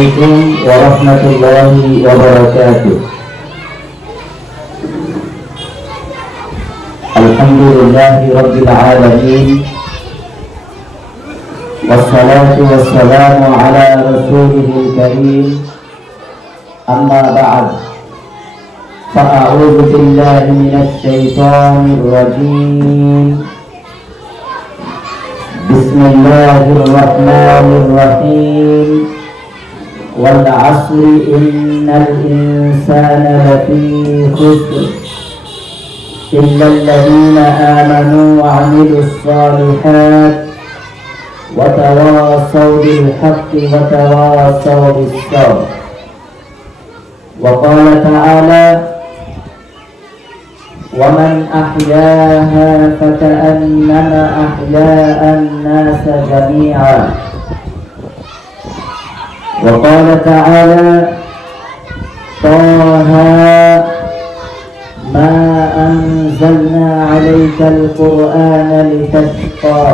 عليكم ورحمة الله وبركاته. الحمد لله رب العالمين، والصلاة والسلام على رسوله الكريم. أما بعد، فأعوذ بالله من الشيطان الرجيم. بسم الله الرحمن الرحيم. والعصر إن الإنسان لفي خسر إلا الذين آمنوا وعملوا الصالحات وتواصوا بالحق وتواصوا بالصبر. وقال تعالى: ومن أحياها فكأنما أحيا الناس جميعا. وقال تعالى: طه ما أنزلنا عليك القرآن لتشقى.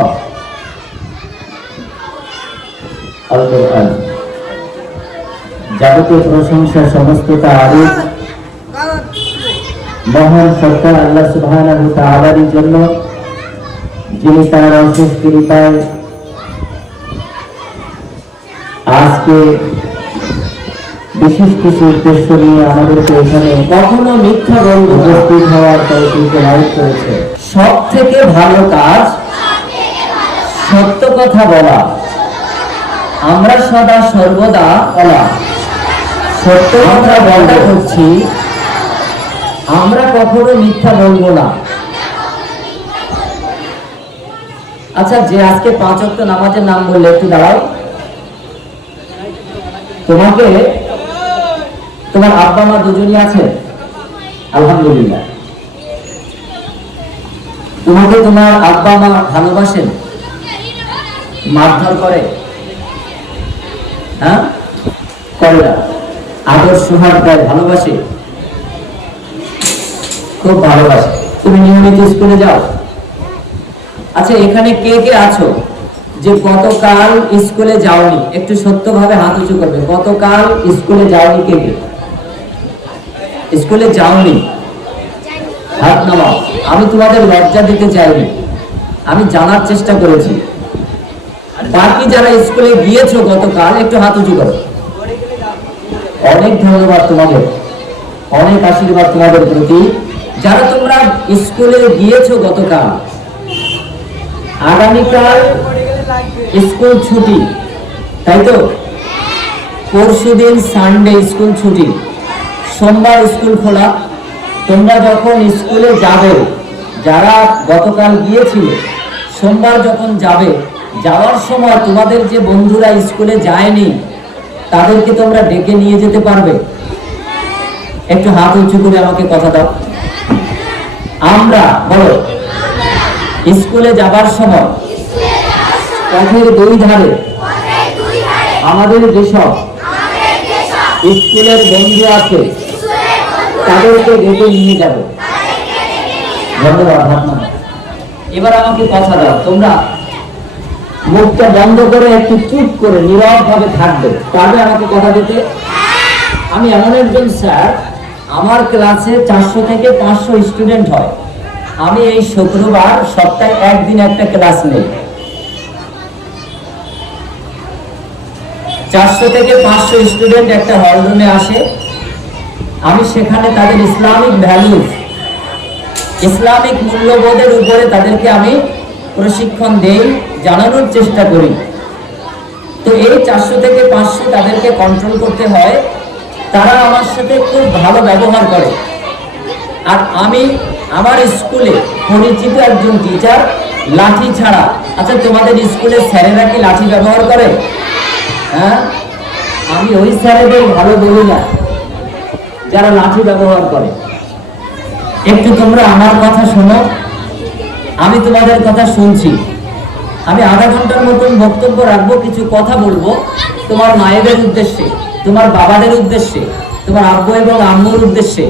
القرآن যাবতীয় প্রশংসা সমস্ত তারিফ মহান সত্তা আল্লাহ সুবহানাহু ওয়া তাআলার জন্য, যিনি তার অশেষ কৃপায় আজকে বিশেষ কিছু উদ্দেশ্য নিয়ে আমাদেরকে এখানে কখনো মিথ্যা বলতে উপস্থিত হওয়ার তৌফিক দান করেছে। সব থেকে ভালো কাজ সত্য কথা বলা। আমরা সদা সর্বদা বলা সত্য কথা বলতে করছি, আমরা কখনো মিথ্যা বলবো না। আচ্ছা, যে আজকে 5 ওয়াক্ত নামাজের নাম বললে একটু দাঁড়াও। তোমাকে তোমার আব্বা মা দুজনই আছে? আলহামদুলিল্লাহ। তোমাকে তোমার আব্বা মা ভালোবাসেন? মারধর করে? হ্যাঁ, করে না? আদর সোহাগ দেয়, ভালোবাসে? খুব ভালোবাসে। তুমি নিয়মিত স্কুলে যাও? আচ্ছা, এখানে কে কে আছো যে গতকাল স্কুলে যাওনি? একটু সত্যভাবে হাত উঁচু করবে। গতকাল স্কুলে যাওনি? কে কে স্কুলে যাওনি? হাত নামাও। আমি তোমাদের লজ্জা দিতে চাইনি, আমি জানার চেষ্টা করেছি। বাকি যারা স্কুলে গিয়েছো গতকাল, একটু হাত উঁচু করো। অনেক ধন্যবাদ তোমাদের, অনেক আশীর্বাদ তোমাদের প্রতি। যারা তোমরা স্কুলে গিয়েছো গতকাল, আগামীকাল স্কুল ছুটি, তাই তো? পরশুদিন সানডে স্কুল ছুটি, সোমবার স্কুল খোলা। তোমরা যখন স্কুলে যাবে, যারা গতকাল গিয়েছিলে, সোমবার যখন যাবে, যাওয়ার সময় তোমাদের যে বন্ধুরা স্কুলে যায়নি তাদেরকে তোমরা ডেকে নিয়ে যেতে পারবে? একটু হাত উঁচু করে আমাকে কথা দাও। আমরা বলো, স্কুলে যাবার সময় পথের দুই ধারে আমাদের যেসব স্কুলের বন্ধু আছে তাদেরকে ডেকে নিয়ে যাব। ধন্যবাদ। এবার আমাকে কথা দাও, তোমরা মুখটা বন্ধ করে একটু চুপ করে নীরব ভাবে থাকবে। পারবে আমাকে কথা দিতে? আমি এমন একজন স্যার, আমার ক্লাসে 400 থেকে 500 স্টুডেন্ট হয়। আমি এই শুক্রবার সপ্তাহে একদিন একটা ক্লাস নেই। 400 থেকে 500 স্টুডেন্ট একটা হল রুমে আসে। আমি সেখানে তাদের ইসলামিক ভ্যালুজ, ইসলামিক মূল্যবোধের উপরে তাদেরকে আমি প্রশিক্ষণ দেই, জানানোর চেষ্টা করি। তো এই 400 থেকে 500 তাদেরকে কন্ট্রোল করতে হয়। তারা আমার সাথে খুব ভালো ব্যবহার করে। আর আমি আমার স্কুলে পরিচিত একজন টিচার, লাঠি ছাড়া। আচ্ছা, তোমাদের স্কুলে স্যারেরা কি লাঠি ব্যবহার করে? হ্যাঁ, আমি ওই স্যারেদের ভালো বলি না যারা লাঠি ব্যবহার করে। একটু তোমরা আমার কথা শোনো, আমি তোমাদের কথা শুনছি। আমি আধা ঘন্টার মতন বক্তব্য রাখবো, কিছু কথা বলবো তোমার মায়েদের উদ্দেশ্যে, তোমার বাবাদের উদ্দেশ্যে, তোমার আব্বু এবং আম্মুর উদ্দেশ্যে,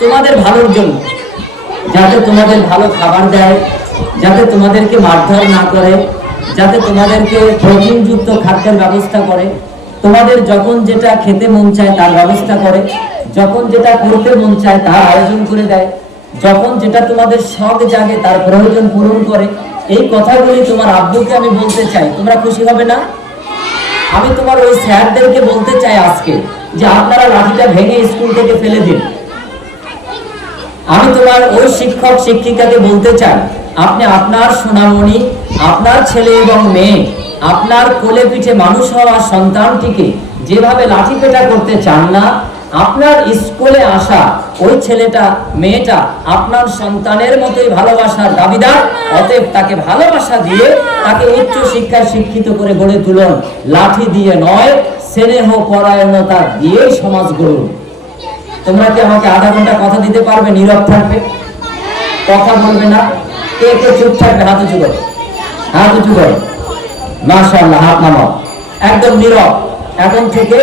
তোমাদের ভালোর জন্য, যাতে তোমাদের ভালো খাবার দেয়, যাতে তোমাদেরকে মারধর না করে, যাতে তোমাদেরকে প্রোটিনযুক্ত খাদ্যের ব্যবস্থা করে, তোমাদের যখন যেটা খেতে মন চায় তার ব্যবস্থা করে, যখন যেটা করতে মন চায় তার আয়োজন করে দেয়, যখন যেটা তোমাদের শখ জাগে তার প্রয়োজন পূরণ করে। এই কথাগুলি তোমার আব্বুকে আমি বলতে চাই, তোমরা খুশি হবে না? আমি তোমার ওই স্যারদেরকে বলতে চাই আজকে যে আপনারা লাঠিটা ভেঙে স্কুল থেকে ফেলে দিন। আমি তোমার ওই শিক্ষক শিক্ষিকাকে বলতে চাই আপনি আপনার সোনামণি, আপনার ছেলে এবং মেয়ে, আপনার কোলে পিঠে মানুষ হওয়া সন্তানটিকে যেভাবে লাঠি পেটা করতে চান না, আপনার স্কুলে আসা ওই ছেলেটা মেয়েটা আপনার সন্তানের মতোই ভালোবাসার দাবিদার। অতএব তাকে ভালোবাসা দিয়ে তাকে উচ্চ শিক্ষায় শিক্ষিত করে গড়ে তুলুন, লাঠি দিয়ে নয়, স্নেহ পরায়ণতা দিয়ে সমাজ গড়ুন। তোমরা কি আমাকে আধা ঘন্টা কথা দিতে পারবে? নীরব থাকবে, কথা বলবে না। কে কে চুপ থাকবে? হাত উঁচু করো, হাত উঁচু করো। মাশাআল্লাহ, হাত নামাও, একদম নীরব। এখন থেকে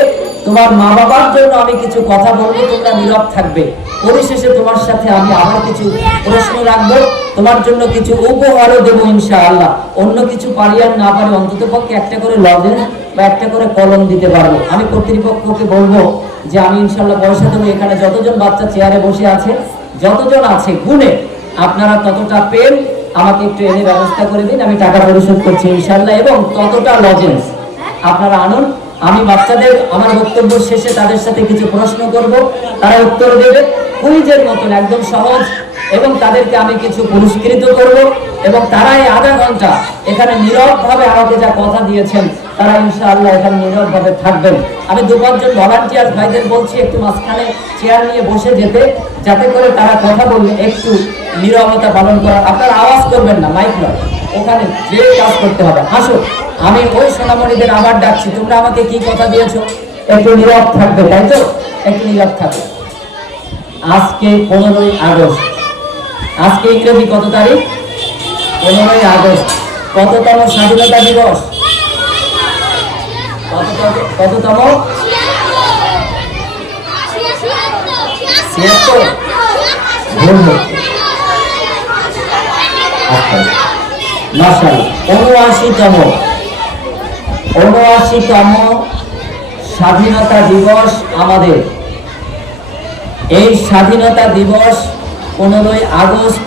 তোমার মা বাবার জন্য আমি কিছু কথা বলবো, তোমরা নীরব থাকবে। পরিশেষে তোমার সাথে আমি আবার কিছু প্রশ্ন রাখবো, তোমার জন্য কিছু উপহারও দেবো ইনশাআল্লাহ। অন্য কিছু পারি আর না পারি, অন্তত পক্ষে একটা করে লজেন্স বা একটা করে কলম দিতে পারবো। আমি কর্তৃপক্ষকে বলবো যে আমি ইনশাআল্লাহ পয়সা দেবো। এখানে যতজন বাচ্চা চেয়ারে বসে আছে, যতজন আছে গুণে আপনারা ততটা পেন আমাকে একটু এনে ব্যবস্থা করে দিন, আমি টাকা পরিশোধ করছি ইনশাআল্লাহ। এবং ততটা লজেন্স আপনারা আনুন। আমি বাচ্চাদের আমার বক্তব্য শেষে তাদের সাথে কিছু প্রশ্ন করব, তারা উত্তর দেবে কুইজের মতন, একদম সহজ। এবং তাদেরকে আমি কিছু পুরস্কৃত করব এবং তারা এই আধা ঘন্টা এখানে নীরবভাবে আমাকে যা কথা দিয়েছেন তারা ইনশাআল্লাহ এখানে নীরবভাবে থাকবেন। আমি দু পাঁচজন ভলান্টিয়ার ভাইদের বলছি একটু মাঝখানে চেয়ার নিয়ে বসে যেতে, যাতে করে তারা কথা বললে একটু নীরবতা পালন করা। আপনারা আওয়াজ করবেন না, মাইক নয়, ওখানে যে কাজ করতে হবে। আসো, আমি ওই সোনামণিদের আবার ডাকছি, তোমরা আমাকে কি কথা দিয়েছো? একটু নীরব থাকবে, তাই তো? একটু নীরব থাকবে। আজকে 15ই আগস্ট, আজকে ইংরেজি কত তারিখ? 15ই আগস্ট। কততম স্বাধীনতা দিবস? কততম? 76। 79তম স্বাধীনতা দিবস আমাদের। এই স্বাধীনতা দিবস 15ই আগস্ট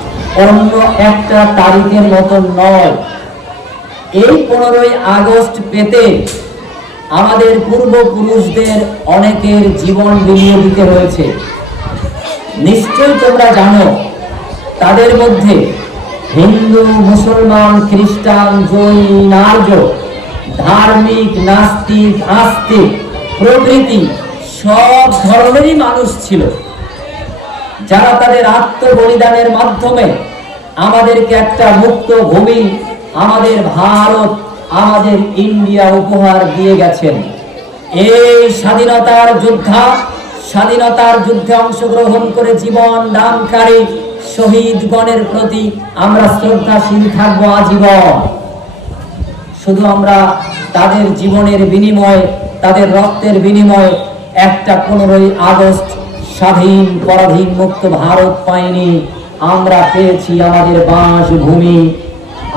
অন্য একটা তারিখের মতো নয়। এই 15ই আগস্ট পেতে আমাদের পূর্বপুরুষদের অনেকের জীবন বিলিয়ে দিতে হয়েছে। নিশ্চয়ই তোমরা জানো, তাদের মধ্যে হিন্দু, মুসলমান, খ্রিস্টান, জৈন, আর্য, ধার্মিক, নাস্তিক, আস্তিক প্রভৃতি সব ধরনেরই মানুষ ছিল, যারা তাদের আত্মবলিদানের মাধ্যমে আমাদেরকে একটা মুক্ত ভূমি, আমাদের ভারত, আমাদের ইন্ডিয়া উপহার দিয়ে গেছেন। এই স্বাধীনতার যোদ্ধা, স্বাধীনতার যুদ্ধে অংশগ্রহণ করে জীবন দানকারী শহীদগণের প্রতি আমরা শ্রদ্ধাশীল থাকবো আজীবন। শুধু আমরা তাদের জীবনের বিনিময়ে, তাদের রক্তের বিনিময়ে একটা 15ই আগস্ট স্বাধীন পরাধীন মুক্ত ভারত পাইনি। আমরা পেয়েছি আমাদের বাসভূমি,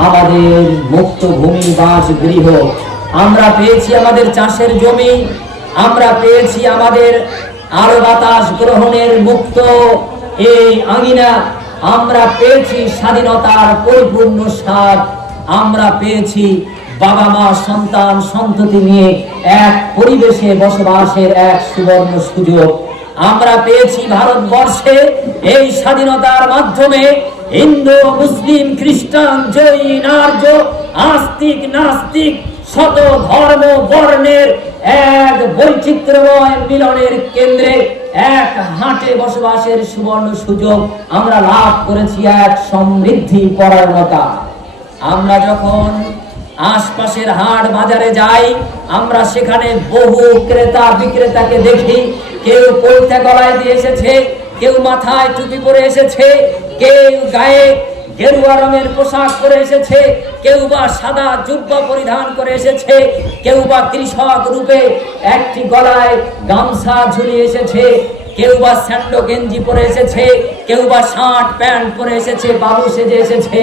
আমাদের মুক্ত ভূমি, বাসগৃহ। আমরা পেয়েছি আমাদের চাষের জমি, আমরা পেয়েছি আমাদের আলো বাতাস গ্রহণের মুক্ত এই আঙিনা। আমরা পেয়েছি স্বাধীনতার পরিপূর্ণ স্বাদ। আমরা পেয়েছি বাবা মা সন্তান সন্ততি নিয়ে এক পরিবেশে বসবাসের এক সুবর্ণ সুযোগ। আমরা পেয়েছি ভারতবর্ষে এই স্বাধীনতার মাধ্যমে হিন্দু, মুসলিম, খ্রিস্টান, জৈন, আর্য, আস্তিক, নাস্তিক, শত ধর্ম বর্ণের এক বৈচিত্র্যময় মিলনের কেন্দ্রে এক হাটে বসবাসের সুবর্ণ সুযোগ আমরা লাভ করেছি, এক সমৃদ্ধি পরায়ণতা। আমরা যখন আশপাশের হাট বাজারে যাই, আমরা সেখানে বহু ক্রেতা বিক্রেতাকে দেখি। কেউ পৈতা গলায় দিয়ে এসেছে, কেউ মাথায় টুপি পরে এসেছে, কেউ গায়ে গেরুয়া রঙের পোশাক পরে এসেছে, কেউ বা সাদা জুব্বা পরিধান করে এসেছে, কেউ বা কৃষক রূপে একটি গলায় গামছা ঝুলিয়ে এসেছে, কেউ বা স্যান্ডো গেঞ্জি পরে এসেছে, কেউ বা শার্ট প্যান্ট পরে এসেছে, বাবু সেজে এসেছে।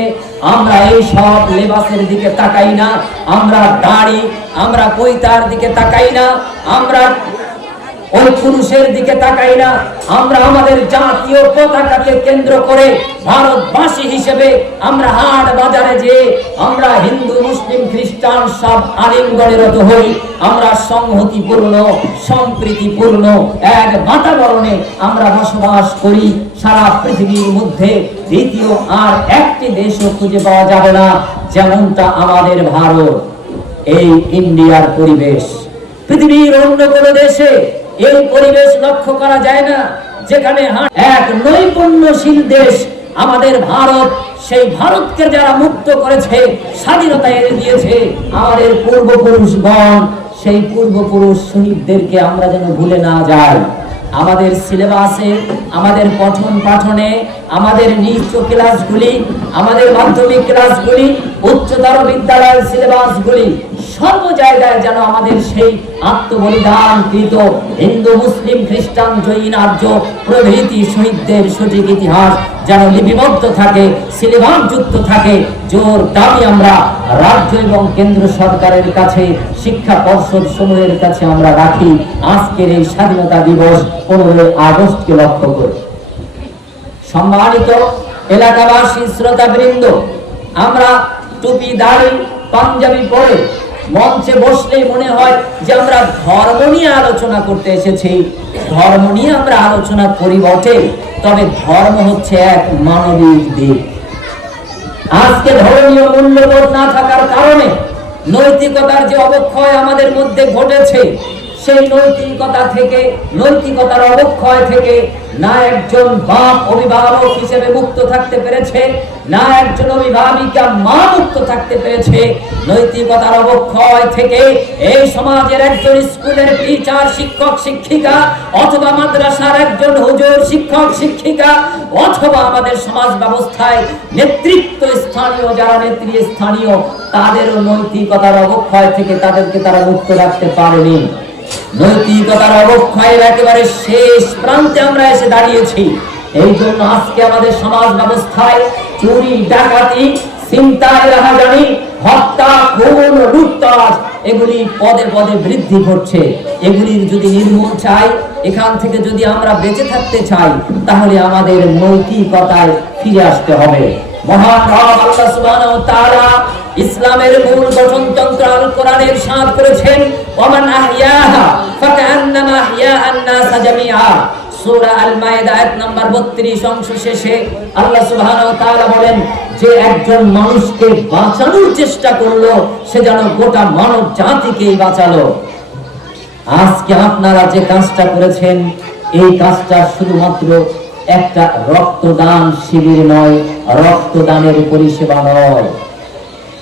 আমরা এই সব লেবাসের দিকে তাকাই না, আমরা দাড়ি, আমরা পৈতার দিকে তাকাই না, আমরা ওই পুরুষের দিকে তাকাই না। আমরা আমাদের জাতীয় পতাকাকে কেন্দ্র করে ভারতবাসী হিসেবে আমরা হাট বাজারে যে আমরা হিন্দু মুসলিম খ্রিস্টান সব আলিঙ্গনেরত হই। আমরা সংহতিপূর্ণ সম্প্রীতিপূর্ণ এক বাতাবরণে আমরা বসবাস করি। সারা পৃথিবীর মধ্যে দ্বিতীয় আর একটি দেশও খুঁজে পাওয়া যাবে না যেমনটা আমাদের ভারত। এই ইন্ডিয়ার পরিবেশ পৃথিবীর অন্য কোনো দেশে এই পরিবেশ লক্ষ্য করা যায় না, যেখানে এক নৈপুণ্যশীল দেশ আমাদের ভারত। সেই ভারতকে যারা মুক্ত করেছে, স্বাধীনতা এনে দিয়েছে আমাদের পূর্বপুরুষগণ, সেই পূর্বপুরুষ শহীদদেরকে আমরা যেন ভুলে না যাই। আমাদের সিলেবাসে, আমাদের পঠন পাঠনে, আমাদের নিম্ন ক্লাসগুলি, আমাদের মাধ্যমিক ক্লাসগুলি, উচ্চতর বিদ্যালয়ের সিলেবাসগুলি সর্ব জায়গায় যেন আমাদের সেই আত্মবলিদানকৃত হিন্দু মুসলিম খ্রিস্টান জৈন আর্য প্রভৃতি শহীদদের সঠিক ইতিহাস যেন লিপিবদ্ধ থাকে, সিলেবাস যুক্ত থাকে। জোর দাবি আমরা রাজ্য এবং কেন্দ্র সরকারের কাছে, শিক্ষা পর্ষদ সমূহের কাছে আমরা রাখি আজকের এই স্বাধীনতা দিবস 15 আগস্টকে লক্ষ্য করে। সম্মানিত এলাকাবাসী শ্রোতাবৃন্দ, আমরা টুপি দাড়ি পাঞ্জাবি পরে মঞ্চে বসলেই মনে হয় যে আমরা ধর্ম নিয়ে আলোচনা করতে এসেছি। ধর্ম নিয়ে আমরা আলোচনা করি বটে, তবে ধর্ম হচ্ছে এক মানবিক দিক। আজকে ধর্মীয় মূল্যবোধ না থাকার কারণে নৈতিকতার যে অবক্ষয় আমাদের মধ্যে ঘটেছে, সেই নৈতিকতার অবক্ষয় থেকে না একজন বাপ অভিভাবক হিসেবে মুক্ত থাকতে পেরেছে, না একজন অভিভাবিকা মা মুক্ত থাকতে পেরেছে। নৈতিকতার অবক্ষয় থেকে এই সমাজের একজন স্কুলের টিচার শিক্ষক শিক্ষিকা, অথবা মাদ্রাসার একজন হুজুর শিক্ষক শিক্ষিকা, অথবা আমাদের সমাজ ব্যবস্থায় নেতৃত্ব স্থানীয় যারা নেতৃস্থানীয়, তাদেরও নৈতিকতার অবক্ষয় থেকে তাদেরকে তারা মুক্ত রাখতে পারেনি। নৈতিকতার অবক্ষয়ের একেবারে শেষ প্রান্তে আমরা এসে দাঁড়িয়েছি। এই জন্য আজকে আমাদের সমাজ ব্যবস্থায় চুরি ডাকাতি ছিনতাই রাহাজানি হত্যা খুন লুটতরাজ এগুলি পদে পদে বৃদ্ধি ঘটছে। এগুলির যদি নির্মূল চাই, এখান থেকে যদি আমরা বেঁচে থাকতে চাই, তাহলে আমাদের নৈতিকতায় ফিরে আসতে হবে। মহান রব আল্লাহ সুবহানাহু ওয়া তাআলা ইসলামের মূল গঠনতন্ত্র আল কোরআনে ইরশাদ করেছেন, ওমান আহইয়াহা ফাকান্নামা আহইয়াআন নাস জামিআ। সূরা আল মায়েদা আয়াত নাম্বার 32 অংশ শেষে আল্লাহ সুবহানাহু ওয়া তাআলা বলেন যে একজন মানুষকে বাঁচানোর চেষ্টা করলো, সে যেন গোটা মানব জাতিকেই বাঁচালো। আজকে আপনারা যে কাজটা করেছেন, এই কাজটা শুধুমাত্র একটা রক্তদান শিবির নয়, রক্তদানের পরিষেবা নয়,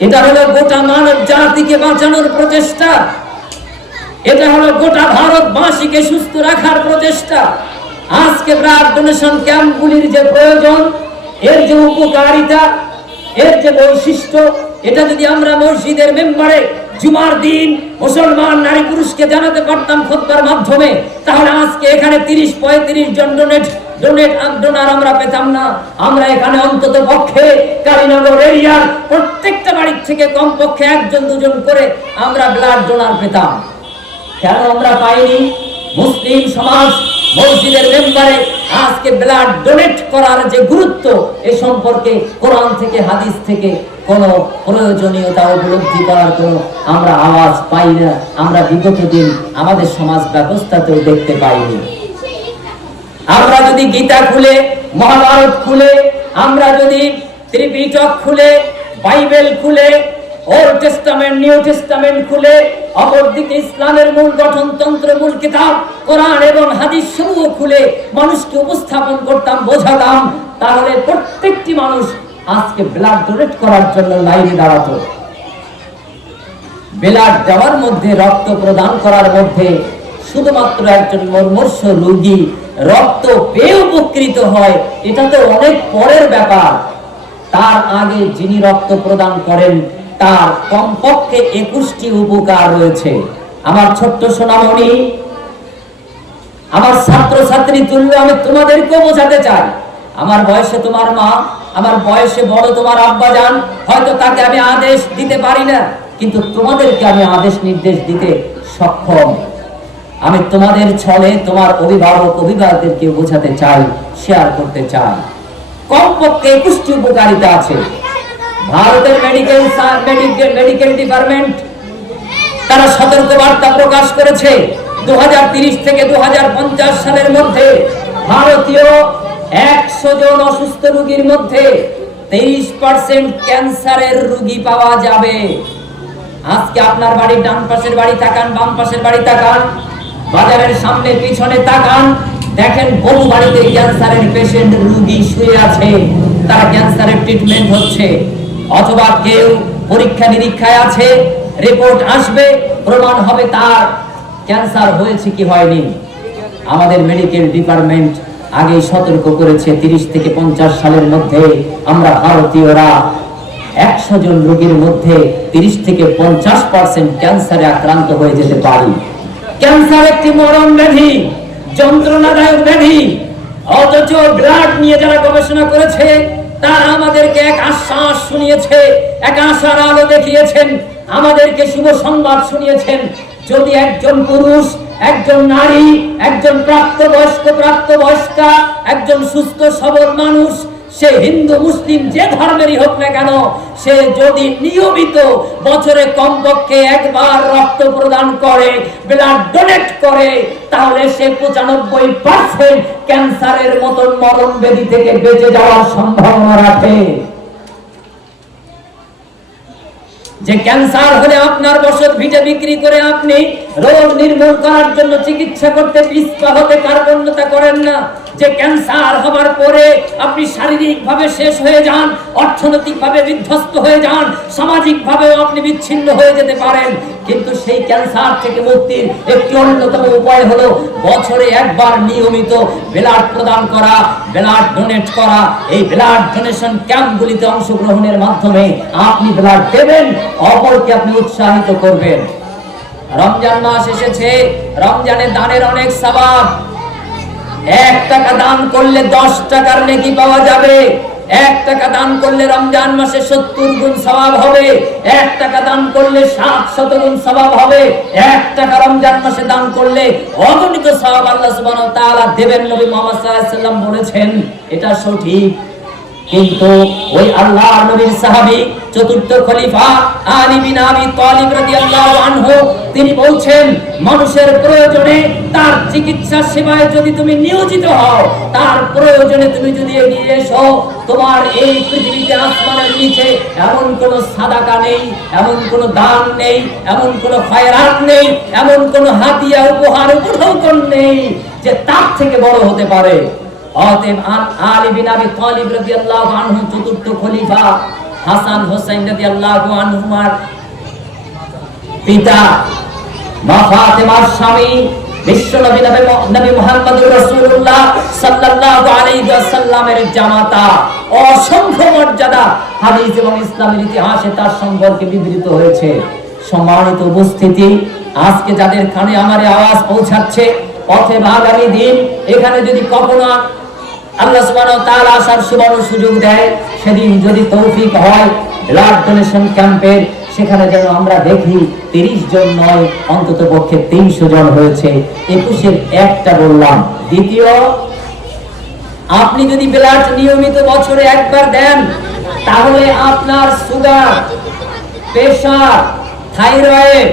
এটা হলো গোটা মানব জাতিকে বাঁচানোর প্রচেষ্টা। এটা হলো গোটা ভারতবাসীকে সুস্থ রাখার প্রচেষ্টা। আজকে ব্লাড ডোনেশন ক্যাম্পগুলির যে প্রয়োজন, এর যে উপকারিতা, এর যে বৈশিষ্ট্য, এটা যদি আমরা মসজিদের মেম্বারে জুমার দিন মুসলমান নারী পুরুষকে জানাতে পারতাম খুতবার মাধ্যমে, তাহলে আজকে এখানে 30-35 জন ডোনার আমরা পেতাম না। আমরা এখানে অন্তত পক্ষে কালীনগর এরিয়ার প্রত্যেকটা বাড়ির থেকে কমপক্ষে 1-2 করে আমরা ব্লাড ডোনার পেতাম। কেন আমরা পাইনি? মুসলিম সমাজ মসজিদের মেম্বারে আজকে ব্লাড ডোনেট করার যে গুরুত্ব, এ সম্পর্কে কোরআন থেকে হাদিস থেকে কোনো প্রয়োজনীয়তা উপলব্ধি করার কোনো আমরা আওয়াজ পাই না। আমরা বিগত দিন আমাদের সমাজ ব্যবস্থাতেও দেখতে পাইনি। আমরা যদি গীতা খুলে, মহাভারত খুলে, আমরা যদি ত্রিপিটক খুলে, বাইবেল খুলে, ওল্ড টেস্টামেন্ট নিউ টেস্টামেন্ট খুলে, অপরদিকে ইসলামের মূল গঠনতন্ত্র মূল কিতাব কোরআন এবং হাদিস সমূহ খুলে মানুষকে উপস্থাপন করতাম, বোঝাতাম, তাহলে প্রত্যেকটি মানুষ আজকে ব্লাড ডোনেট করার জন্য লাইনে দাঁড়াতো। ব্লাড দেওয়ার মধ্যে, রক্ত প্রদান করার মধ্যে শুধুমাত্র একজন মুমূর্ষ রোগী রক্ত পেয়ে উপকৃত হয়, এটা তো অনেক পরের ব্যাপার। তার আগে যিনি রক্ত প্রদান করেন, তার কমপক্ষে 21টি উপকার রয়েছে। আমার ছোট্ট সোনামণি আমার ছাত্র ছাত্রী তুল্য আমি তোমাদেরকেও বোঝাতে চাই, আমার বয়সে তোমার মা, আমার বয়সে বড় তোমার আব্বা যান, হয়তো তাকে আমি আদেশ দিতে পারি না, কিন্তু তোমাদেরকে আমি আদেশ নির্দেশ দিতে সক্ষম। আমি তোমাদের ছলে তোমার অভিভাবক অভিভাবকদেরকে বোঝাতে চাই, শেয়ার করতে চাই। কমপক্ষে 21টি উপকারিতা আছে। ভারতের মেডিকেল ডিপার্টমেন্ট তারা সতর্ক বার্তা প্রকাশ করেছে 2030 থেকে 2050 সালের মধ্যে ভারতীয় 100 জন অসুস্থ রোগীর মধ্যে 23% ক্যান্সারের রোগী পাওয়া যাবে। আজকে আপনার বাড়ির ডান পাশের বাড়ি তাকান, বাম পাশের বাড়ি তাকান, বাজারের সামনে পিছনে তাকান, দেখেন বহু বাড়িতে ক্যান্সারের পেশেন্ট রোগী শুয়ে আছে, তারা ক্যান্সারের ট্রিটমেন্ট হচ্ছে। অথবা কেউ পরীক্ষা নিরীক্ষায় আছে, রিপোর্ট আসবে, প্রমাণ হবে তার ক্যান্সার হয়েছে কি হয়নি। আমাদের মেডিকেল ডিপার্টমেন্ট আগেই সতর্ক করেছে 30 থেকে 50 সালের মধ্যে আমরা ভারতীয়রা 100 জন রোগীর মধ্যে 30 থেকে 50% ক্যান্সারে আক্রান্ত হয়ে যেতে পারি। ক্যান্সার একটি মরণ ব্যাধি, যন্ত্রণাদায়ক ব্যাধি, অথচ ব্লাড নিয়ে যারা গবেষণা করেছে তারা আমাদেরকে এক আশ্বাস শুনিয়েছে, এক আশার আলো দেখিয়েছেন, আমাদেরকে শুভ সংবাদ শুনিয়েছেন। যদি একজন পুরুষ, একজন নারী, একজন প্রাপ্তবয়স্কা, একজন সুস্থ সবল মানুষ, সে হিন্দু মুসলিম যে ধর্মেরই হোক না কেন, সে যদি নিয়মিত বছরে কমপক্ষে একবার রক্ত প্রদান করে, ব্লাড ডোনেট করে, তাহলে সে 95% ক্যান্সারের মতন মরণ ব্যাধি থেকে বেঁচে যাওয়ার সম্ভাবনা রাখে। যে ক্যান্সার হলে আপনার বসত ভিটে বিক্রি করে আপনি রোগ নির্মূল করার জন্য চিকিৎসা করতে পিছপা হতে কার্পণ্যতা করেন না। যে ক্যান্সার হবার পরে আপনি শারীরিকভাবে শেষ হয়ে যান, অর্থনৈতিকভাবে বিধ্বস্ত হয়ে যান, সামাজিকভাবেও আপনি বিচ্ছিন্ন হয়ে যেতে পারেন, কিন্তু সেই ক্যান্সার থেকে মুক্তির একটি অন্যতম উপায় হলো বছরে একবার নিয়মিত ব্লাড প্রদান করা, ব্লাড ডোনেট করা। এই ব্লাড ডোনেশন ক্যাম্পগুলিতে অংশগ্রহণের মাধ্যমে আপনি ব্লাড দেবেন, অপরকে আপনি উৎসাহিত করবেন। রমজান মাস এসেছে, রমজানে দানের অনেক সওয়াব। 1 টাকা দান করলে 10 টাকার নেকি পাওয়া যাবে। 1 টাকা দান করলে রমজান মাসে 70 গুণ সওয়াব হবে। 1 টাকা দান করলে 700 গুণ সওয়াব হবে। 1 টাকা রমজান মাসে দান করলে অগণিত সওয়াব আল্লাহ সুবহানাহু ওয়া তাআলা দেবেন। নবী মুহাম্মদ সাল্লাল্লাহু আলাইহি ওয়াসাল্লাম বলেছেন, এটা সঠিক। কিন্তু ওই আল্লাহর নবীর সাহাবী চতুর্থ খলিফা আলী বিন আবি তালিব রাদিয়াল্লাহু আনহু তিনি বলছেন, মানুষের প্রয়োজনে তার চিকিৎসা সেবায় যদি তুমি নিয়োজিত হও, তার প্রয়োজনে তুমি যদি এগিয়ে এসো, তোমার এই পৃথিবীতে আসমানের নিচে এমন কোন সাদাকা নেই, এমন কোন দান নেই, এমন কোন খয়রাত নেই, এমন কোন হাদিয়া উপহার উপঢৌকন নেই যে তার থেকে বড় হতে পারে। অতএব আলী বিন আবি তালিব রাদিয়াল্লাহু আনহু চতুর্থ খলিফা, হাসান হোসেন রাদিয়াল্লাহু আনহুমার পিতা, মা ফাতেমার স্বামী, বিশ্বনবী নবী মুহাম্মদুর রাসূলুল্লাহ সাল্লাল্লাহু আলাইহি ওয়াসাল্লামের জামাতা, অসংখ্য মর্যাদা হাদিস এবং ইসলামের ইতিহাসে তার সম্পর্কে বিবৃত হয়েছে। সম্মানিত উপস্থিতি, আজকে যাদের কানে আমার আওয়াজ পৌঁছাচ্ছে, অতএব আগামী দিন এখানে যদি কখনো আল্লাহ সুবহানাহু ওয়া তাআলা আসার সুবর্ণ সুযোগ দেয়, সেদিন যদি তৌফিক হয় ব্লাড ডোনেশন ক্যাম্পের, সেখানে যেন আমরা দেখি 30 জন নয়, অন্তত পক্ষে 300 জন হয়েছে। 21-এর একটা বললাম। দ্বিতীয়, আপনি যদি ব্লাড নিয়মিত বছরে একবার দেন, তাহলে আপনার সুগার, প্রেসার, থাইরয়েড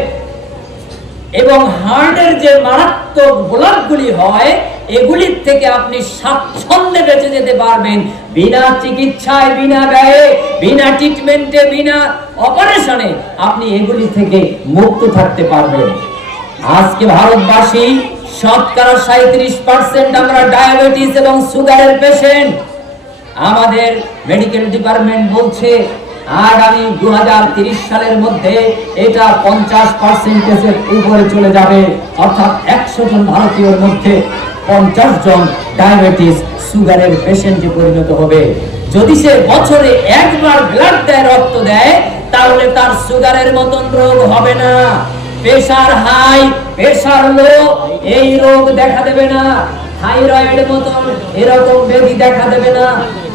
এবং হার্টের যে মারাত্মক ব্লকগুলি হয়, এগুলির থেকে আপনি স্বাচ্ছন্দ্যে বেঁচে যেতে পারবেন। বিনা চিকিৎসায়, বিনা ব্যয়ে, বিনা ট্রিটমেন্টে, বিনা অপারেশনে আপনি এগুলি থেকে মুক্ত থাকতে পারবেন। আজকে ভারতবাসী শতকরা 37% আমরা ডায়াবেটিস এবং সুগারের পেশেন্ট। আমাদের মেডিকেল ডিপার্টমেন্ট বলছে আগামী 2030 সালের মধ্যে এটা 50%-এর উপরে চলে যাবে, অর্থাৎ 100 জন ভারতীয়র মধ্যে 50 জন ডায়াবেটিস সুগারের পেশেন্টে পরিণত হবে। যদি সে বছরে একবার ব্লাড দেয়, রক্ত দেয়, তাহলে তার সুগারের মতন রোগ হবে না। প্রেসার হাই, প্রেসার লো, এই রোগ দেখা দেবে না। থাইরয়েড মতন এরকম ব্যাধি দেখা দেবে না।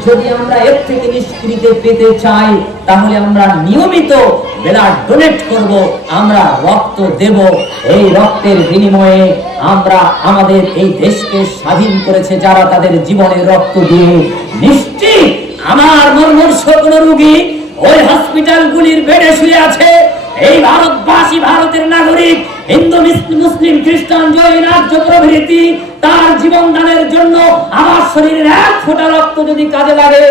যদি আমরা এর থেকে নিষ্কৃতি পেতে চাই, তাহলে আমরা নিয়মিত ব্লাড ডোনেট করব, আমরা রক্ত দেব। এই রক্তের বিনিময়ে আমরা আমাদের এই দেশকে স্বাধীন করেছে যারা তাদের জীবনে রক্ত দিয়ে। নিশ্চিত আমার মর্মর্ষ কোন রোগী ওই হসপিটালগুলির বেডে শুয়ে আছে, এই ভারতবাসী, ভারতের নাগরিক, হিন্দু, মুসলিম, খ্রিস্টান, জৈন, আর্য প্রভৃতি তার জীবন দানের জন্য আমার শরীরের এক ফোঁটা রক্ত যদি কাজে লাগে,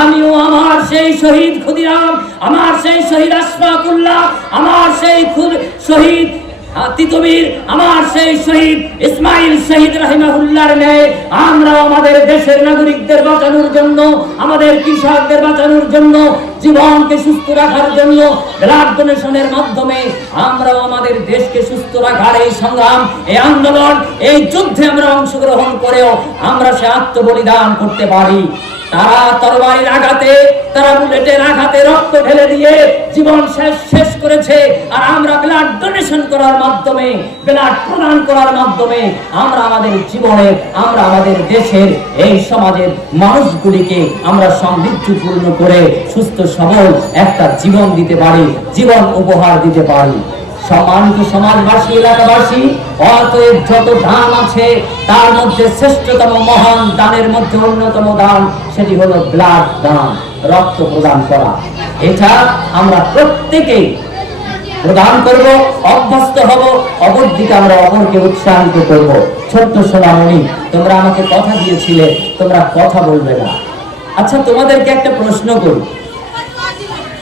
আমিও আমার সেই শহীদ ক্ষুদিরাম, আমার সেই শহীদ আশফাকুল্লাহ, আমার সেই শহীদ তিতুমীর, আমার সেই শহীদ ইসমাইল শহীদ রাহিমাহুল্লাহর ন্যায় আমরা আমাদের দেশের নাগরিকদের বাঁচানোর জন্য, আমাদের কৃষকদের বাঁচানোর জন্য, জীবনকে সুস্থ রাখার জন্য ব্লাড ডোনেশনের মাধ্যমে আমরা আমাদের দেশকে সুস্থ রাখার এই সংগ্রাম, এই আন্দোলন, এই যুদ্ধে আমরা অংশগ্রহণ করেও আমরা সে আত্মবলিদান করতে পারি। তারা তরবারির আঘাতে, তারা বুলেটের আঘাতে রক্ত ঢেলে দিয়ে জীবন শেষ করেছে, আর আমরা ব্লাড ডোনেশন করার মাধ্যমে, ব্লাড প্রদান করার মাধ্যমে আমরা আমাদের জীবনে, আমরা আমাদের দেশের এই সমাজের মানুষগুলিকে আমরা সমৃদ্ধিপূর্ণ করে সুস্থ সবল একটা জীবন দিতে পারি, জীবন উপহার দিতে পারি। সম্মানিত সমাজবাসী, এলাকাবাসী, অতএব যত দান আছে তার মধ্যে শ্রেষ্ঠতম মহান দানের মধ্যে অন্যতম দান, সেটি হলো ব্লাড দান, রক্ত প্রদান করা। এটা আমরা প্রত্যেকেই প্রদান করব, অভ্যস্ত হব, অপরদিকে আমরা অপরকে উৎসাহিত করব। ছোট্ট সোনামণি, তোমরা আমাকে কথা দিয়েছিলে, তোমরা কথা বলবে না। আচ্ছা, তোমাদেরকে একটা প্রশ্ন করি,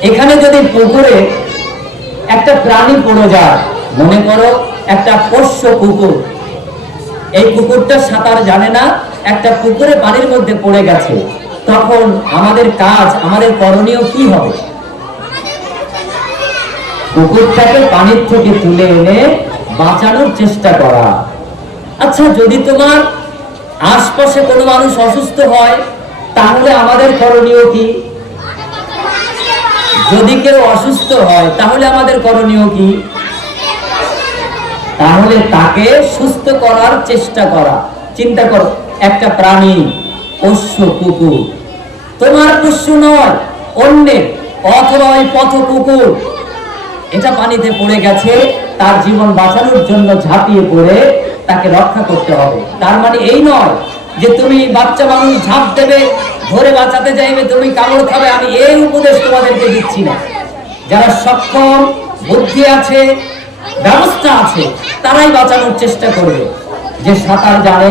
এখানে যদি পুকুরে একটা প্রাণী পড়ে যায়, মনে করো একটা পোষ্য কুকুর, এই কুকুরটা সাঁতার জানে না, একটা পুকুরে পানির মধ্যে পড়ে গেছে, তখন আমাদের কাজ, আমাদের করণীয় কি হবে? কুকুরটাকে পানির থেকে তুলে এনে বাঁচানোর চেষ্টা করা। আচ্ছা, যদি তোমার আশপাশে কোনো মানুষ অসুস্থ হয়, তাহলে আমাদের করণীয় কি? যদি কেউ অসুস্থ হয়, তাহলে আমাদের করণীয় কি? তাহলে তাকে সুস্থ করার চেষ্টা করা। চিন্তা করো, একটা প্রাণী, পোষ্য কুকুর, তোমার পোষ্য নয়, অন্যের, অথবা ওই পথ কুকুর, এটা পানিতে পড়ে গেছে, তার জীবন বাঁচানোর জন্য ঝাঁপিয়ে পড়ে তাকে রক্ষা করতে হবে। তার মানে এই নয় যে তুমি বাচ্চা মানুষ ঝাঁপ দেবে, ধরে বাঁচাতে চাইবে, তুমি কামড় খাবে। আমি এই উপদেশ তোমাদেরকে দিচ্ছি না। যারা সক্ষম, বুদ্ধি আছে, ব্যবস্থা আছে, তারাই বাঁচানোর চেষ্টা করবে। যে সাঁতার জানে,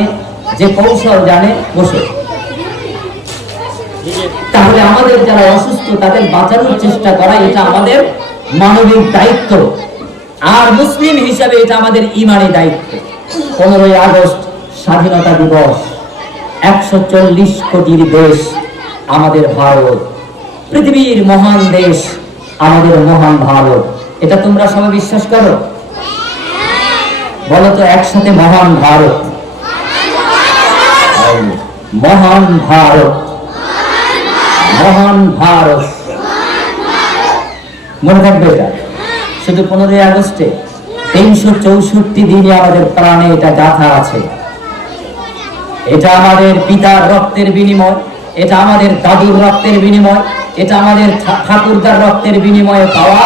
যে কৌশল জানে, বসে। তাহলে আমাদের যারা অসুস্থ তাদের বাঁচানোর চেষ্টা করা, এটা আমাদের মানবিক দায়িত্ব, আর মুসলিম হিসাবে এটা আমাদের ইমানি দায়িত্ব। 15ই আগস্ট স্বাধীনতা দিবস, 140 কোটির দেশ আমাদের ভারত, পৃথিবীর মহান দেশ আমাদের মহান ভারত। এটা তোমরা সবাই বিশ্বাস করো? বলো তো একসাথে, মহান ভারত, মহান ভারত, মহান ভারত। মনে থাকবে এটা। শুধু 15ই আগস্টে 364 দিনে আমাদের প্রাণে এটা গাথা আছে। এটা আমাদের পিতার রক্তের বিনিময়, এটা আমাদের দাদুর রক্তের বিনিময়, এটা আমাদের ঠাকুরদার রক্তের বিনিময়ে পাওয়া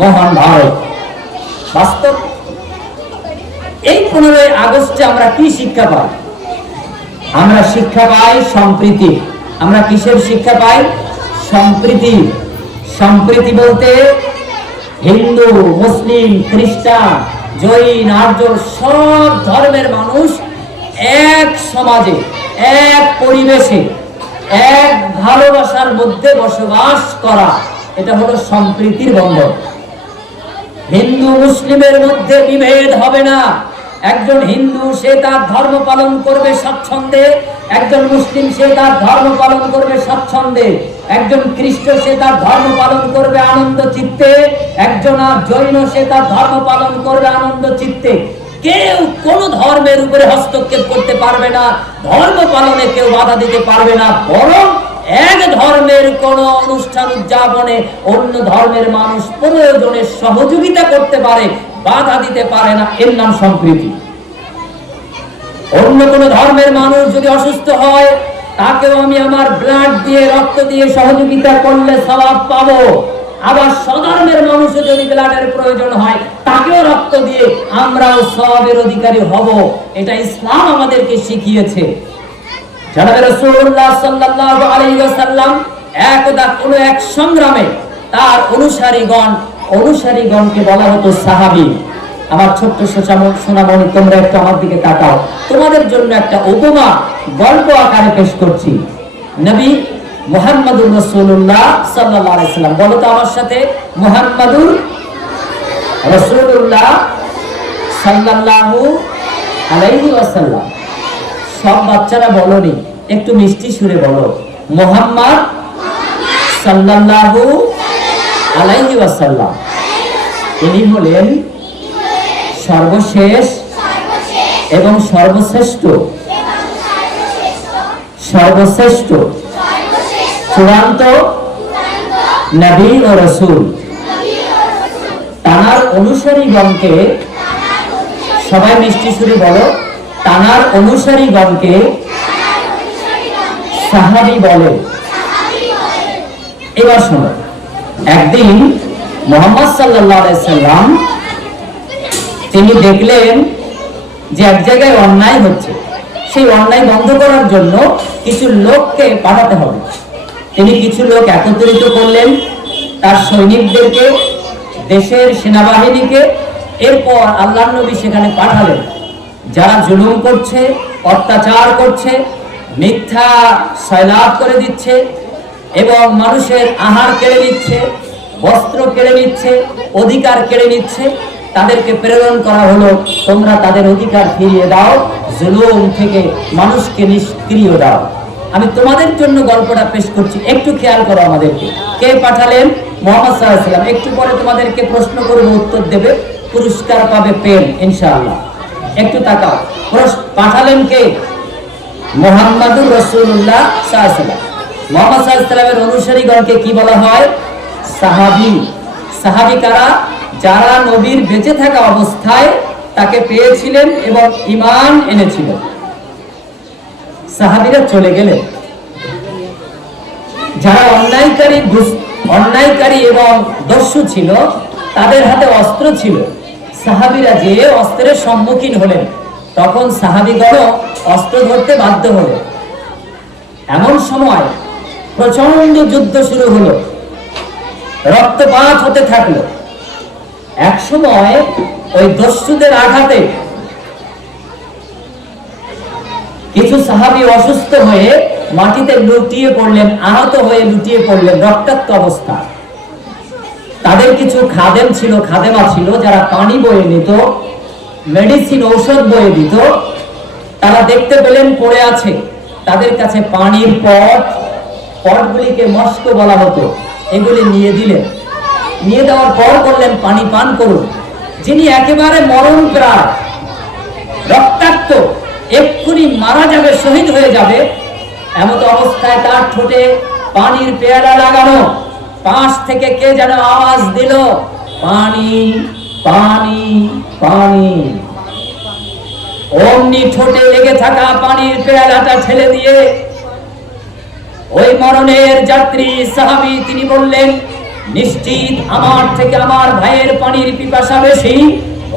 মহান ভারত। বাস্তব। এই 15ই আগস্টে আমরা কি শিক্ষা পাই? আমরা শিক্ষা পাই সম্প্রীতি। আমরা কিসের শিক্ষা পাই? সম্প্রীতি। সম্প্রীতি বলতে হিন্দু, মুসলিম, খ্রিস্টান, জৈন, আর্য সব ধর্মের মানুষ এক সমাজে, এক পরিবেশে, এক ভালোবাসার মধ্যে বসবাস করা, এটা হলো সম্প্রীতির বন্ধন। হিন্দু মুসলিমের মধ্যে বিভেদ হবে না। একজন হিন্দু সে তার ধর্ম পালন করবে স্বাচ্ছন্দ্যে, একজন মুসলিম সে তার ধর্ম পালন করবে স্বাচ্ছন্দ্যে, একজন খ্রিস্ট সে তার ধর্ম পালন করবে আনন্দ চিত্তে, একজন আর জৈন সে তার ধর্ম পালন করবে আনন্দ চিত্তে। কেউ কোন ধর্মের উপরে হস্তক্ষেপ করতে পারবে না, ধর্ম পালনে কেউ বাধা দিতে পারবে না। বরং এক ধর্মের কোন অনুষ্ঠান উদযাপনে অন্য ধর্মের মানুষ প্রয়োজনে সহযোগিতা করতে পারে, বাধা দিতে পারে না, এর নাম সম্প্রীতি। অন্য কোন ধর্মের মানুষ যদি অসুস্থ হয়, তাকেও আমি আমার ব্লাড দিয়ে, রক্ত দিয়ে সহযোগিতা করলে সওয়াব পাবো। আবার স্বধর্মের মানুষও যদি ব্লাডের প্রয়োজন হয়, তাকেও রক্ত দিয়ে আমরাও সওয়াবের অধিকারী হব। এটা ইসলাম আমাদেরকে শিখিয়েছে। জনাবে রাসূলুল্লাহ সাল্লাল্লাহু আলাইহি ওয়াসাল্লাম একদা কোন এক সংগ্রামে তার অনুসারীগণকে বলা হতো সাহাবী। আমার ছোট্ট সোনামণি, তোমরা একটু আমার দিকে তাকাও। তোমাদের জন্য একটা উপমা গল্প আকারে পেশ করছি। নবী মুহাম্মদুর রাসূলুল্লাহ সাল্লাল্লাহু আলাইহি ওয়াসাল্লাম, বলো তো আমার সাথে, মুহাম্মদুর রাসূলুল্লাহ সাল্লাল্লাহু আলাইহি ওয়াসাল্লাম। সব বাচ্চারা বলনি, একটু মিষ্টি সুরে বলো, মুহাম্মদ সাল্লাল্লাহু আলাইহি ওয়াসাল্লাম। ইনি হলেন সর্বশেষ এবং সর্বশ্রেষ্ঠ চূড়ান্ত নবী ও রাসূল। তার অনুসারীগণকে, সবাই মিষ্টি সুরে বলো, তার অনুসারীগণকে সাহাবী বলে। এবার শোনো, একদিন মুহাম্মদ সাল্লাল্লাহু আলাইহি সাল্লাম তিনি দেখলেন যে এক জায়গায় অন্যায় হচ্ছে, সেই অন্যায় বন্ধ করার জন্য কিছু লোককে পাঠাতে হবে। তিনি কিছু লোক একত্রিত করলেন, তার সৈনিকদেরকে, দেশের সেনাবাহিনীকে। এরপর আল্লাহর নবী সেখানে পাঠালেন। যারা জুলুম করছে, অত্যাচার করছে, মিথ্যা সয়লাভ করে দিচ্ছে এবং মানুষের আহার কেড়ে নিচ্ছে, বস্ত্র কেড়ে নিচ্ছে, অধিকার কেড়ে নিচ্ছে, তাদেরকে প্রেরণ করা হলো, তোমরা তাদের অধিকার ফিরিয়ে দাও, জুলুম থেকে মানুষকে নিষ্ক্রিয় দাও। আমি তোমাদের জন্য গল্পটা পেশ করছি, একটু খেয়াল করো আমাদেরকে। কে পাঠালেন? মুহাম্মদ সাল্লাল্লাহু আলাইহি ওয়াসাল্লাম। একটু পরে তোমাদেরকে প্রশ্ন করব, উত্তর দেবে, পুরস্কার পাবে পেন ইনশাআল্লাহ। একটু তাকাও, পাঠালেন কে? মুহাম্মদুর রাসূলুল্লাহ সাল্লাল্লাহু আলাইহি ওয়াসাল্লাম। মুহাম্মদ সাল্লাল্লাহু আলাইহি ওয়াসাল্লামের অনুসারীগণকে কি বলা হয়? সাহাবী। সাহাবী কারা? যারা নবীর বেঁচে থাকা অবস্থায় তাকে পেয়েছিলেন এবং ঈমান এনেছিলেন। সাহাবীরা চলে গেলেন। যারা অন্যায়কারী এবং দস্যু ছিল, তাদের হাতে অস্ত্র ছিল। সাহাবীরা যে অস্ত্রের সম্মুখীন হলেন, তখন সাহাবীগণ অস্ত্র ধরতে বাধ্য হলেন। এমন সময় প্রচন্ড যুদ্ধ শুরু হলো, রক্তপাত হতে থাকলো। এক সময় ওই দস্যুদের আঘাতে কিছু সাহাবী অসুস্থ হয়ে মাটিতে লুটিয়ে পড়লেন, আহত হয়ে লুটিয়ে পড়লেন রক্তাক্ত অবস্থা। তাদের কিছু খাদেম ছিল, খাদেমা ছিল, যারা পানি বয়ে নিত, মেডিসিন ঔষধ বয়ে দিত। তারা দেখতে পেলেন পড়ে আছে, তাদের কাছে পানির পটগুলিকে মস্ক বলা হতো, এগুলি নিয়ে দিলেন। নিয়ে দেওয়ার পর বললেন, পানি পান করুন। যিনি একেবারে মরণ প্রায়, রক্তাক্ত, এক্ষুনি মারা যাবে, শহীদ হয়ে যাবে, এমত অবস্থায় তার ঠোঁটে পানির পেয়ালা লাগানো। পাশ থেকে কে যেন আওয়াজ দিল, পানি পানি পানি। অমনি ঠোঁটে লেগে থাকা পানির পেয়ালাটা ঠেলে দিয়ে ওই মরণের যাত্রী সাহাবী তিনি বললেন, নিশ্চিত আমার থেকে আমার ভাইয়ের পানির পিপাসা বেশি।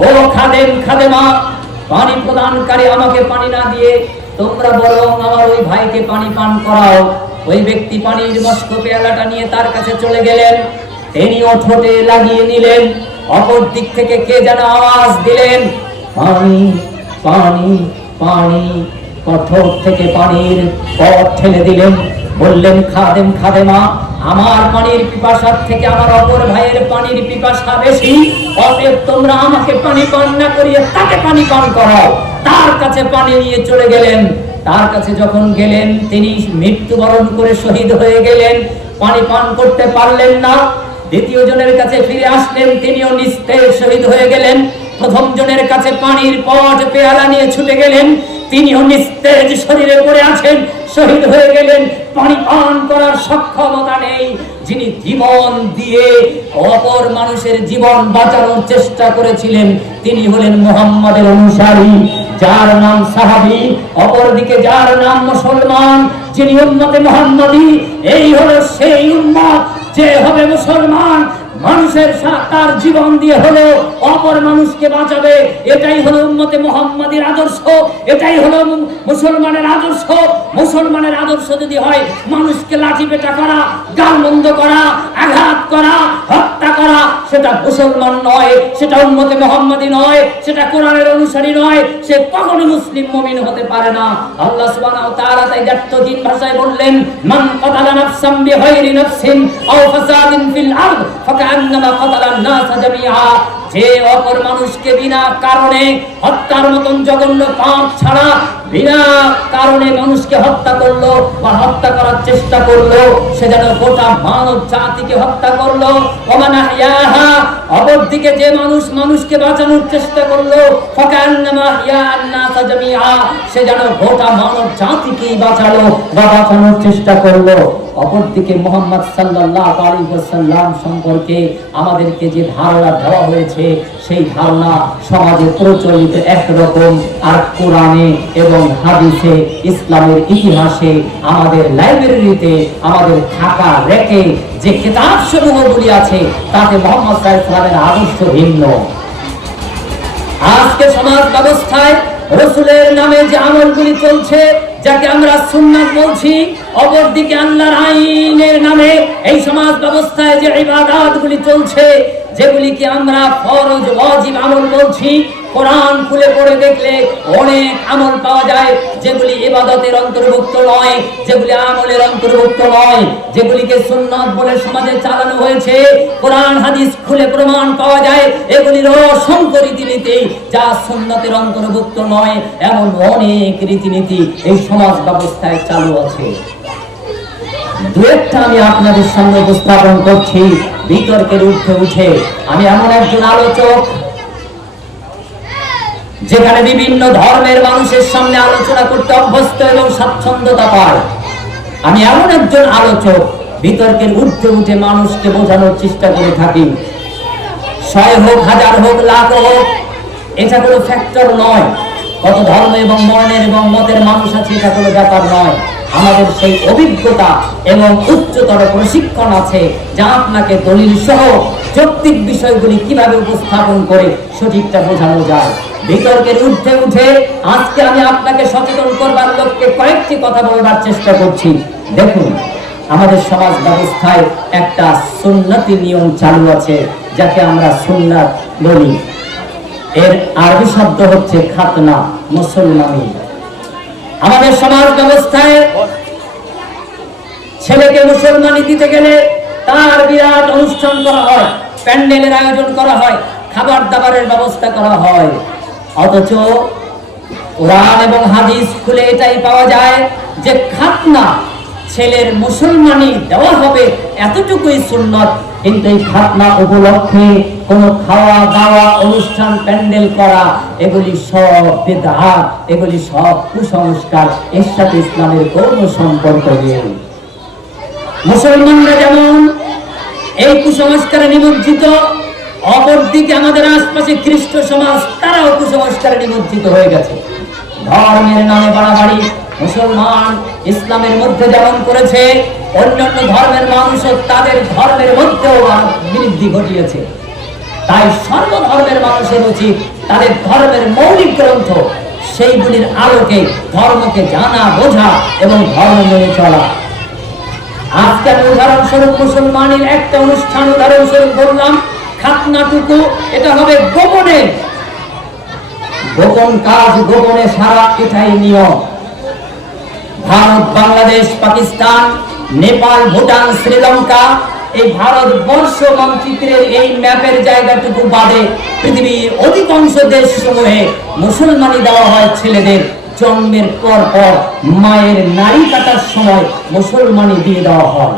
ও খাদেম, খাদেমা, পানি প্রদানকারী, আমাকে পানি না দিয়ে তোমরা বরং আমার ওই ভাইকে পানি পান করাও। ওই ব্যক্তি পানির মস্ক পেয়ালাটা নিয়ে তার কাছে চলে গেলেন, তিনিও ঠোঁটে লাগিয়ে নিলেন। অপর দিক থেকে কে যেন আওয়াজ দিলেন, পানি পানি পানি। ঠোঁট থেকে পানির পথ ঠেলে দিলেন, বললেন, খাদেম, খাদেমা, আমার পানির পিপাসার থেকে আমার অপর ভাইয়ের পানির পিপাসা বেশি, অতএব তোমরা আমাকে পানি পান না করিয়ে তাকে পানি পান করাও। তার কাছে পানি নিয়ে চলে গেলেন। তার কাছে যখন গেলেন, তিনি মৃত্যুবরণ করে শহীদ হয়ে গেলেন, পানি পান করতে পারলেন না। দ্বিতীয় জনের কাছে ফিরে আসলেন, তিনিও নিস্তেজ শহীদ হয়ে গেলেন। প্রথম জনের কাছে পানির পট পেয়ালা নিয়ে ছুটে গেলেন, তিনিও নিস্তেজ শরীরে পড়ে আছেন, শহীদ হয়ে গেলেন। পানি পান করার সক্ষমতা নেই, যিনি জীবন দিয়ে অপর মানুষের জীবন বাঁচানোর চেষ্টা করেছিলেন, তিনি হলেন মুহাম্মাদের অনুসারী, যার নাম সাহাবী, অপরদিকে যার নাম মুসলমান, যিনি উম্মতে মুহাম্মাদী। এই হলো সেই উম্মত যে হবে মুসলমান, মানুষের তার জীবন দিয়ে হলো অপর মানুষকে বাঁচাবে। এটাই হলো উম্মতে মুহাম্মাদীর আদর্শ, এটাই হলো মুসলমানের আদর্শ। মুসলমানের আদর্শ যদি হয় মানুষকে লাঠি পেটা করা, গালমন্দ করা, আঘাত করা, হত্যা করা, সেটা মুসলমান নয়, সেটা উম্মতে মুহাম্মাদী নয়, সেটা কোরআনের অনুসারী নয়, সে কখনো মুসলিম মুমিন হতে পারে না। আল্লাহ সুবহানাহু ওয়া তাআলা তাই জাতীয় ভাষায় বললেন, মান কাতালা নাফসাম বিগাইরি নাফসিন আও ফাসাদিন ফিল আরদ ফাকান্নামা কাতালান নাস জামিআ। যে অপর মানুষকে বিনা কারণে হত্যার মতন জঘন্য পাপ ছাড়া বিনা কারণে মানুষকে হত্যা করলো বা হত্যা করার চেষ্টা করলো, সে যেন গোটা মানব জাতিকে হত্যা করলো। ওয়া নাহইয়াহা, অপরদিকে যে মানুষ মানুষকে বাঁচানোর চেষ্টা করলো, ফাকান্নামা হিয়ান নাস জামিআ, সে যেন গোটা মানব জাতিকেই বাঁচালো বা বাঁচানোর চেষ্টা করলো। অপরদিকে মুহাম্মদ সাল্লাল্লাহু আলাইহি ওয়াসাল্লাম সম্পর্কে আমাদেরকে যে ধারণা দেওয়া হয়েছে, সেই ধারণা সমাজে প্রচলিত একরকম, আর কোরআনে এবং হাদিসে, ইসলামের ইতিহাসে, আমাদের লাইব্রেরিতে, আমাদের খাতা রেখে যে কিতাব সমূহগুলি আছে, তাতে মুহাম্মদ সাল্লাল্লাহু আলাইহি ওয়াসাল্লামের আদর্শ ভিন্ন। আজকে সমাজ ব্যবস্থায় রাসূলের নামে যে আমলগুলি চলছে, যাকে আমরা সুন্নাত বলছি, অপরদিকে আল্লাহর আইনের নামে এই সমাজ ব্যবস্থায় যে ইবাদতগুলি চলছে, যেগুলিকে আমরা ফরজ ওয়াজিব আমল বলছি, কোরআন খুলে পড়ে দেখলে অনেক আমল পাওয়া যায় যেগুলি ইবাদতের অন্তর্ভুক্ত নয়, যেগুলি আমলের অন্তর্ভুক্ত নয়, যেগুলিকে সুন্নাত বলে সমাজে চালানো হয়েছে। কোরআন হাদিস খুলে প্রমাণ পাওয়া যায় এগুলির অসংখ্য রীতিনীতি যা সুন্নাতের অন্তর্ভুক্ত নয়। এমন অনেক রীতিনীতি এই সমাজ ব্যবস্থায় চালু আছে। দু একটা আমি আপনাদের সামনে উপস্থাপন করছি বিতর্কের ঊর্ধ্বে উঠে। আমি এমন একজন আলোচক যেখানে বিভিন্ন ধর্মের মানুষের সামনে আলোচনা করতে অভ্যস্ত এবং স্বাচ্ছন্দ্যতা পায়। আমি এমন একজন আলোচক বিতর্কের ঊর্ধ্বে উঠে মানুষকে বোঝানোর চেষ্টা করে থাকি। 100 হোক, 1000 হোক, লাখ হোক, এটা কোনো ফ্যাক্টর নয়। কত ধর্ম এবং বর্ণের এবং মতের মানুষ আছে, এটা কোনো ব্যাপার নয়। আমাদের সেই অভিজ্ঞতা এবং উচ্চতর প্রশিক্ষণ আছে যা আপনাকে দলিল সহ যৌক্তিক বিষয়গুলি কিভাবে উপস্থাপন করে সঠিকটা বোঝানো যায়। বিতর্কের ঊর্ধ্বে উঠে আজকে আমি আপনাকে সচেতন করবার লক্ষ্যে কয়েকটি কথা বলবার চেষ্টা করছি। দেখুন, আমাদের সমাজ ব্যবস্থায় একটা সুন্নতি নিয়ম চালু আছে, যাকে আমরা সুন্নাত বলি। এর আরবি শব্দ হচ্ছে খাতনা, মুসলমানি। আমাদের সমাজ ব্যবস্থায় ছেলেকে মুসলমানি দিতে গেলে তার বিরাট অনুষ্ঠান করা হয়, প্যান্ডেলের আয়োজন করা হয়, খাবার দাবারের ব্যবস্থা করা হয়। অথচ কোরআন এবং হাদিস খুলে এটাই পাওয়া যায় যে খাতনা, ছেলের মুসলমানি দেওয়া হবে, এতটুকুই সুন্নাত। কিন্তু এই খাতনা উপলক্ষে কোনো খাওয়া দাওয়া, অনুষ্ঠান, প্যান্ডেল করা, এগুলি সব বিদআত, এগুলি সব কুসংস্কার। এর সাথে ইসলামের কোনো সম্পর্ক নেই। মুসলমানরা যেমন এই কুসংস্কারে নিমজ্জিত, অপরদিকে আমাদের আশপাশে খ্রিস্ট সমাজ, তারাও কুসংস্কারে নিমজ্জিত হয়ে গেছে। ধর্মের নামে বাড়াবাড়ি মুসলমান ইসলামের মধ্যে যেমন করেছে, অন্যান্য ধর্মের মানুষও তাদের ধর্মের মধ্যেও বৃদ্ধি ঘটিয়েছে। তাই সর্বধর্মের মানুষের উচিত তাদের ধর্মের মৌলিক গ্রন্থ, সেইগুলির আলোকে ধর্মকে জানা, বোঝা এবং ধর্ম মেনে চলা। আজকে আমি উদাহরণস্বরূপ মুসলমানের একটা অনুষ্ঠান উদাহরণস্বরূপ বললাম, খাতনাটুকু এটা হবে গোপনে, গোপন কাজ গোপনে সারা, এটাই নিয়ম। ভারত, বাংলাদেশ, পাকিস্তান, নেপাল, ভুটান, শ্রীলঙ্কা, এই ভারতবর্ষ মানচিত্রের এই ম্যাপের জায়গাটুকু বাদে পৃথিবীর অধিকাংশ দেশ সমূহে মুসলমানি দেওয়া হয় ছেলেদের। জন্মের পর পর মায়ের নাড়ি কাটার সময় মুসলমানি দিয়ে দেওয়া হয়।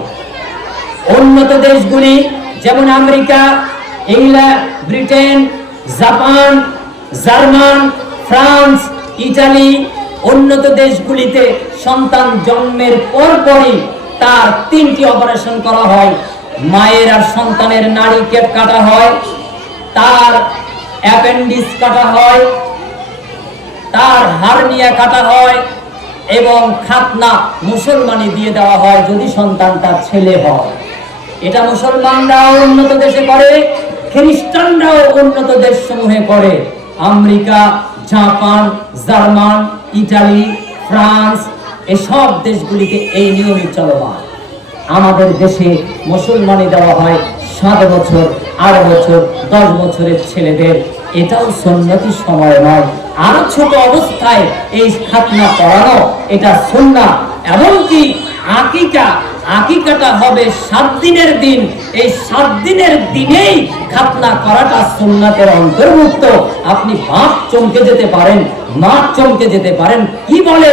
উন্নত দেশগুলি যেমন America, England, Britain, Japan, German, France, Italy, উন্নত দেশগুলিতে সন্তান জন্মের পরপরই তার 3টি অপারেশন করা হয়। মায়ের আর সন্তানের নাড়ি কাটা হয়, তার অ্যাপেন্ডিক্স কাটা হয়, তার হার্নিয়া কাটা হয় এবং খাতনা মুসলমানি দিয়ে দেওয়া হয় যদি সন্তানটা ছেলে হয়। এটা মুসলমানরাও উন্নত দেশে করে, খ্রিস্টানরাও উন্নত দেশসমূহে করে। America, Japan, German, Italy, France এসব দেশগুলিতে এই নিয়মই চলমান। আমাদের দেশে মুসলমানি দেওয়া হয় 7 বছর, 8 বছর, 10 বছরের ছেলেদের। এটাও সুন্নতি সময় নয়, আরো ছোট অবস্থায় এই খাতনা করানো এটা সুন্নাহ। এমনকি আকিকাটা হবে 7 দিনের দিন, এই 7 দিনের দিনেই খাতনা করাটা সুন্নাতের অন্তর্ভুক্ত। আপনি বাপ চমকে যেতে পারেন, মা চমকে যেতে পারেন, কি বলে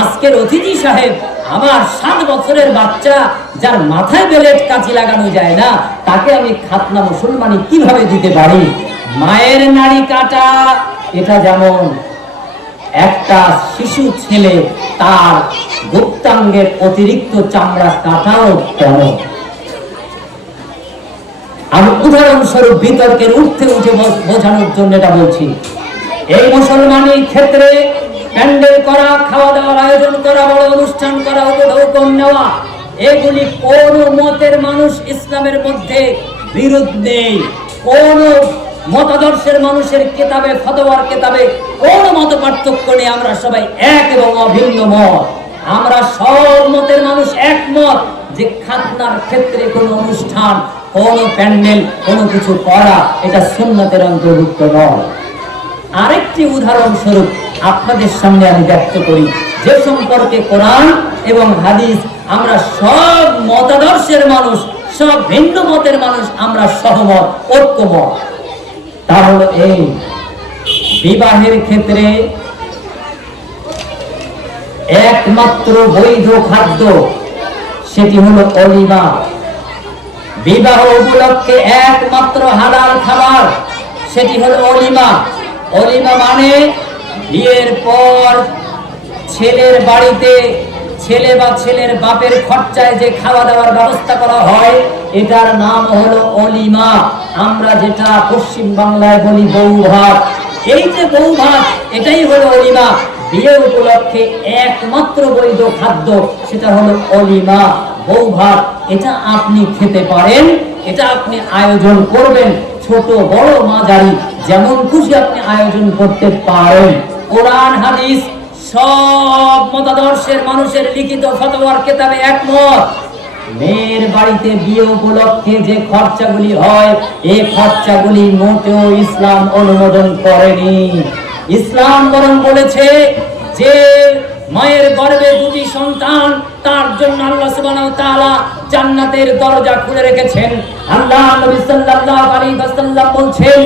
আজকের অতিথি সাহেব, আমার 7 বছরের বাচ্চা যার মাথায় বেলেট কাঁচি লাগানো যায় না, তাকে আমি খাতনা মুসলমানি কিভাবে দিতে পারি? মায়ের নাড়ি কাটা এটা যেমন একটা শিশু ছেলে তার গুপ্তাঙ্গের অতিরিক্ত চামড়া কাটাও তেমন। আমি উদাহরণস্বরূপ বিতর্কের উঠতে উঠে বোঝানোর জন্য এটা বলছি। এই মুসলমানের ক্ষেত্রে প্যান্ডেল করা, খাওয়া দাওয়ার আয়োজন করা, বড় অনুষ্ঠান করা, উপঢৌকন নেওয়া, এগুলি কোন মতের মানুষ ইসলামের মধ্যে বিরোধ নেই। কোন মতাদর্শের মানুষের কিতাবে, ফতোয়ার কিতাবে কোন মত পার্থক্য নেই। আমরা সবাই এক এবং অভিন্ন মত। আমরা সব মতের মানুষ একমত যে খাতনার ক্ষেত্রে কোন অনুষ্ঠান, কোন প্যান্ডেল, কোনো কিছু করা এটা সুন্নতের অন্তর্ভুক্ত নয়। আরেকটি উদাহরণস্বরূপ আপনাদের সামনে আমি ব্যক্ত করি, যে সম্পর্কে কোরআন এবং হাদিস আমরা সব মতাদর্শের মানুষ, সব ভিন্ন মতের মানুষ আমরা সহমত, ঐক্যমত। তা হলো এই বিবাহের ক্ষেত্রে একমাত্র বৈধ খাদ্য সেটি হলো অলিমা। বিবাহ উপলক্ষে একমাত্র হালাল খাবার সেটি হলো অলিমা। অলিমা মানে বিয়ের পর ছেলের বাড়িতে ছেলে বা ছেলের বাপের খরচায় যে খাওয়া দাওয়ার ব্যবস্থা করা হয়, এটার নাম হলো অলিমা। আমরা যেটা পশ্চিম বাংলায় বলি বউ ভাত, এই যে বউ ভাত এটাই হলো অলিমা। বিয়ে উপলক্ষে একমাত্র বৈধ খাদ্য সেটা হলো অলিমা, বউ ভাত। এটা আপনি খেতে পারেন, এটা আপনি আয়োজন করবেন, ছোট বড় মাঝারি যেমন খুশি আপনি আয়োজন করতে পারেন। কোরআন হাদিস সব মতাদর্শের মানুষের লিখিত ফতোয়ার কিতাবে একমত। মেয়ের বাড়িতে বিয়ে উপলক্ষে যে খরচাগুলি হয়, এই খরচাগুলি মোটেও ইসলাম অনুমোদন করেনি। ইসলাম বরং বলেছে যে মায়ের গর্ভে 2টি সন্তান, তার জন্য আল্লাহ সুবহানাহু ওয়া তাআলা জান্নাতের দরজা খুলে রেখেছেন। আল্লাহ নবী সাল্লাল্লাহু আলাইহি ওয়াসাল্লাম বলছেন,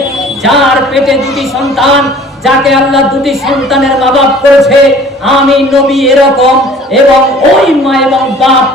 যার পেটে 2টি সন্তান, যাকে আল্লাহ 2টি সন্তানের মা বাপ করেছে, আমি নবী এরকম, এবং ওই মা এবং বাপ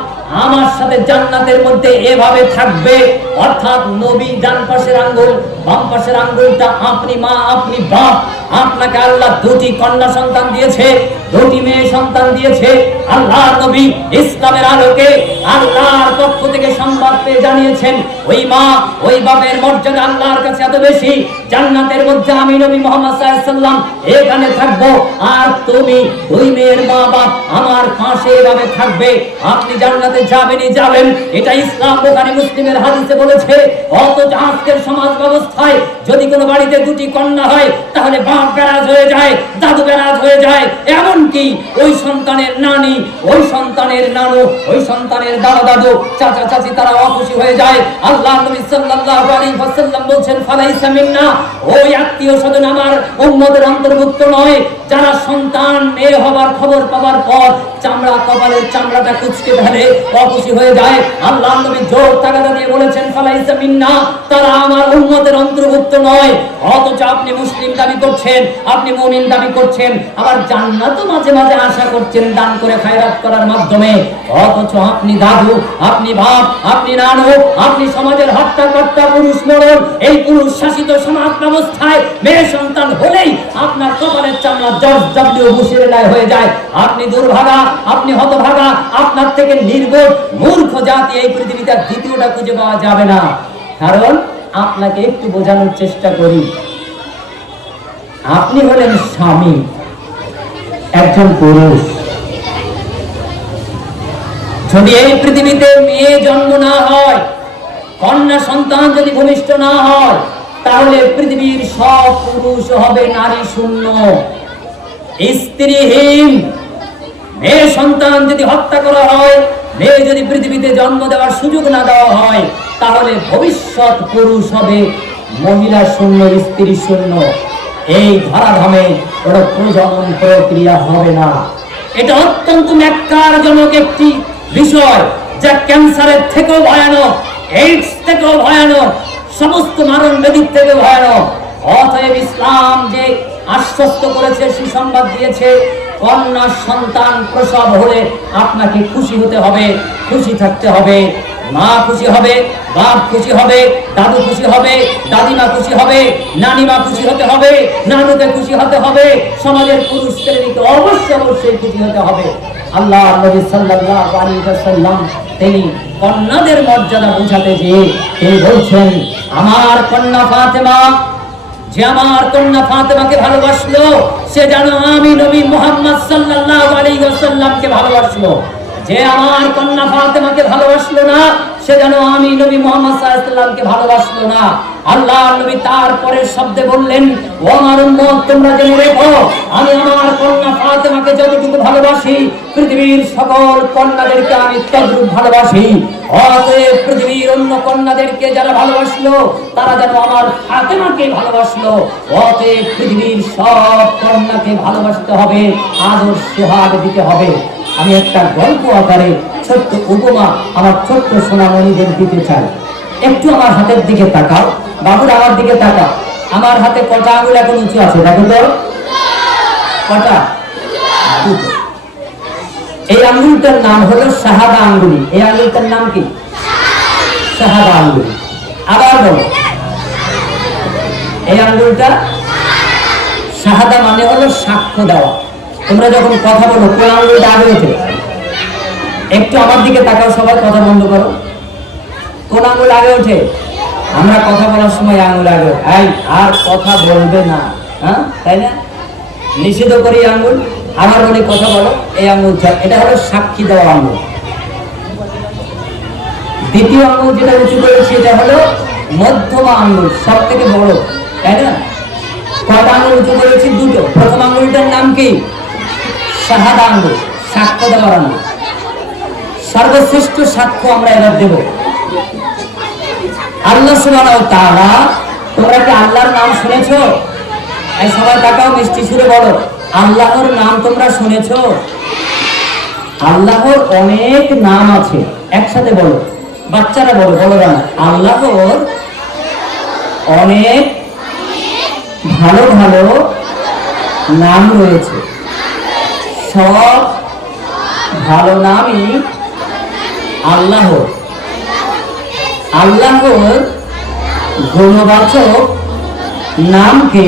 আমার সাথে জান্নাতের মধ্যে এভাবে থাকবে। অর্থাৎ নবী ডান পাশের আঙ্গুল, বাম পাশের আঙ্গুলটা আপনি মা, আপনি বাপ। আপনাকে আল্লাহ 2টি কন্যা সন্তান দিয়েছে, 2টি মেয়ে সন্তান দিয়েছে। আল্লাহ নবী ইসলামের আলোকে আল্লাহর পক্ষ থেকে সংবাদ পেয়ে জানিয়েছেন, ওই মা ওই বাপের মর্যাদা আল্লাহর কাছে এত বেশি, জান্নাতের মধ্যে আমি নবী মুহাম্মদ সাল্লাল্লাহু আলাইহি ওয়াসাল্লাম এখানে থাকবো, আর তুমি ওই মেয়ের মা বাপ আমার পাশে এভাবে থাকবে, আপনি জান্নাতে যাবেনই যাবেন। এটা ইসলাম বুখারী মুসলিমের হাদিসে বলেছে। অথচ আজকের সমাজ ব্যবস্থায় যদি কোনো বাড়িতে 2টি কন্যা হয়, তাহলে বাপ বেরাজ হয়ে যায়, দাদু বেরাজ হয়ে যায়, এমনকি ওই সন্তানের নানি, ওই সন্তানের নানু, ওই সন্তানের দাদা দাদু, চাচা চাচি তারা অখুশি হয়ে যায়। আল্লাহ নবী সাল্লাল্লাহু আলাইহি ওয়াসাল্লাম বলেন, ফালাইসা মিন্না, ওই আত্মীয় স্বজন আমার উম্মতের অন্তর্ভুক্ত নয় যারা সন্তান মেয়ে হবার খবর পাওয়ার পর চামড়া, কপালের চামড়াটা কুঁচকে ফেলে, অখুশি হয়ে যায়। আল্লাহ নবী জোর তাগাদা দিয়ে বলেছেন, ফালাইসা মিন্না, তারা আমার উম্মতের অন্তর্ভুক্ত নয়, অথচ আপনি মুসলিম দাবি করছেন, আপনি মুমিন দাবি করছেন, আবার জান্নাতও মাঝে মাঝে আশা করছেন দান করে খায়রাত করার মাধ্যমে। অথচ আপনি দাদু, আপনি বাপ, আপনি নানু, আপনি সমাজের হত্যাকর্তা, পুরুষ মরণ। এই পুরুষ শাসিত সমাজ ব্যবস্থায় মেয়ে সন্তান হলেই আপনার কপালের চামড়া জর্জ ডব্লিউ বুশের ন্যায় হয়ে যায়। আপনি দুর্ভাগা, আপনি হতভাগা, আপনার থেকে নির্বোধ মূর্খ জাতি এই পৃথিবীতে দ্বিতীয়টা খুঁজে পাওয়া যাবে না। কারণ আপনাকে একটু বোঝানোর চেষ্টা করি, আপনি হলেন স্বামী, একজন পুরুষ। যদি এই পৃথিবীতে মেয়ে জন্ম না হয়, কন্যা সন্তান যদি ভূমিষ্ঠ না হয়, তাহলে পৃথিবীর সব পুরুষ হবে নারী শূন্য, স্ত্রীহীন। মেয়ে সন্তান যদি হত্যা করা হয়, মেয়ে যদি পৃথিবীতে জন্ম দেওয়ার সুযোগ না দেওয়া হয়, তাহলে ভবিষ্যৎ পুরুষ হবে মহিলা শূন্য, স্ত্রী শূন্য। এই ধরাধামে কোনো প্রজনন প্রক্রিয়া হবে না। এটা অত্যন্ত ন্যাক্কারজনক একটি বিষয়, যা ক্যান্সারের থেকেও ভয়ানক, এইডস থেকেও ভয়ানক, সমস্ত মারণ ব্যাধির থেকে ভয়ানক। অতএব ইসলাম যে আশ্বস্ত করেছে, সুসংবাদ দিয়েছে, কন্যা সন্তান প্রসব হলে আপনাকে খুশি হতে হবে, খুশি থাকতে হবে। মা খুশি হবে, বাপ খুশি হবে, দাদু খুশি হবে, দাদিমা খুশি হবে, নানিমা খুশি হতে হবে, নানুকে খুশি হতে হবে, সমাজের পুরুষ শ্রেণীকে অবশ্যই খুশি হতে হবে। আল্লাহ নবী সাল্লাল্লাহু আলাইহি ওয়াসাল্লাম তিনি কন্যাদের মর্যাদা বোঝাতে গিয়ে তিনি বলছেন, আমার কন্যা ফাতেমা, যে আমার কন্যা ফাতেমাকে ভালোবাসলো, সে যেন আমি নবী মুহাম্মদ সাল্লাল্লাহু আলাইহি ওয়াসাল্লামকে ভালোবাসলো। যে আমার কন্যা ফাতেমাকে ভালোবাসলো না, সে যেন আমি নবী মুহাম্মদ সাল্লাল্লাহু আলাইহি ওয়াসাল্লামকে ভালোবাসলো না। আল্লাহ নবী তারপরে শব্দে বললেন, ও আমার উম্মত, তোমরা জেনে রেখো, আমি আমার কন্যা ফাতেমাকে যতটুকু ভালোবাসি, পৃথিবীর সকল কন্যাদেরকে আমি তদ্রূপ ভালোবাসি। অতএব পৃথিবীর অন্য কন্যাদেরকে যারা ভালোবাসলো, তারা যেন আমার ফাতেমাকে ভালোবাসলো। অতএব পৃথিবীর সব কন্যাকে ভালোবাসতে হবে, আদর সোহাগ দিতে হবে। আমি একটা গল্প আকারে ছোট্ট উপমা আমার ছোট্ট সোনামণিদের দিতে চাই। একটু আমার হাতের দিকে তাকাও, বাবুর আমার দিকে তাকাও। আমার হাতে কটা আঙুল এখন উঁচু আছে দেখো তো? কটা? দুটো। এই আঙ্গুলটার নাম হলো শাহাদা আঙ্গুলি। এই আঙ্গুলটার নাম কি? শাহাদা আঙ্গুলি। আবার বলো, এই আঙ্গুলটা শাহাদা মানে হলো সাক্ষ্য দেওয়া। তোমরা যখন কথা বলো, কোন আঙ্গুলটা আগে ওঠে? একটু আমার দিকে তাকাও, সবাই কথা বন্ধ করো। কোন আঙ্গুল আগে ওঠে? আমরা কথা বলার সময় আঙ্গুল আগে ওঠে। আর কথা বলবে না, হ্যাঁ, তাই না? নিষিদ্ধ করি আঙ্গুল। আমার মনে কথা বলো, এই আঙ্গুল, এটা হলো সাক্ষী দেওয়া আঙ্গুল। দ্বিতীয় আঙ্গুল যেটা উঁচু করেছি, এটা হলো মধ্যমা আঙ্গুল, সব থেকে বড়, তাই না? কয়টা আঙ্গুল উঁচু করেছি? দুটো। প্রথম আঙ্গুলটার নাম কি? শাহাদা আঙ্গুল, সাক্ষ্য দেওয়ার আঙ্গুল। সর্বশ্রেষ্ঠ সাক্ষ্য আমরা এবার দেব আল্লাহ সুবহানাহু ওয়া তাআলা। তোমরা কি আল্লাহর নাম শুনেছো? এই সবাই তাকাও, মিষ্টি সুরে বলো, আল্লাহর নাম তোমরা শুনেছো? আল্লাহর অনেক নাম আছে, একসাথে বলো, বাচ্চারা বলো, বলো না। আল্লাহর অনেক ভালো ভালো নাম রয়েছে, সব ভালো নামই আল্লাহর। আল্লাহর গুণবাচক নামকে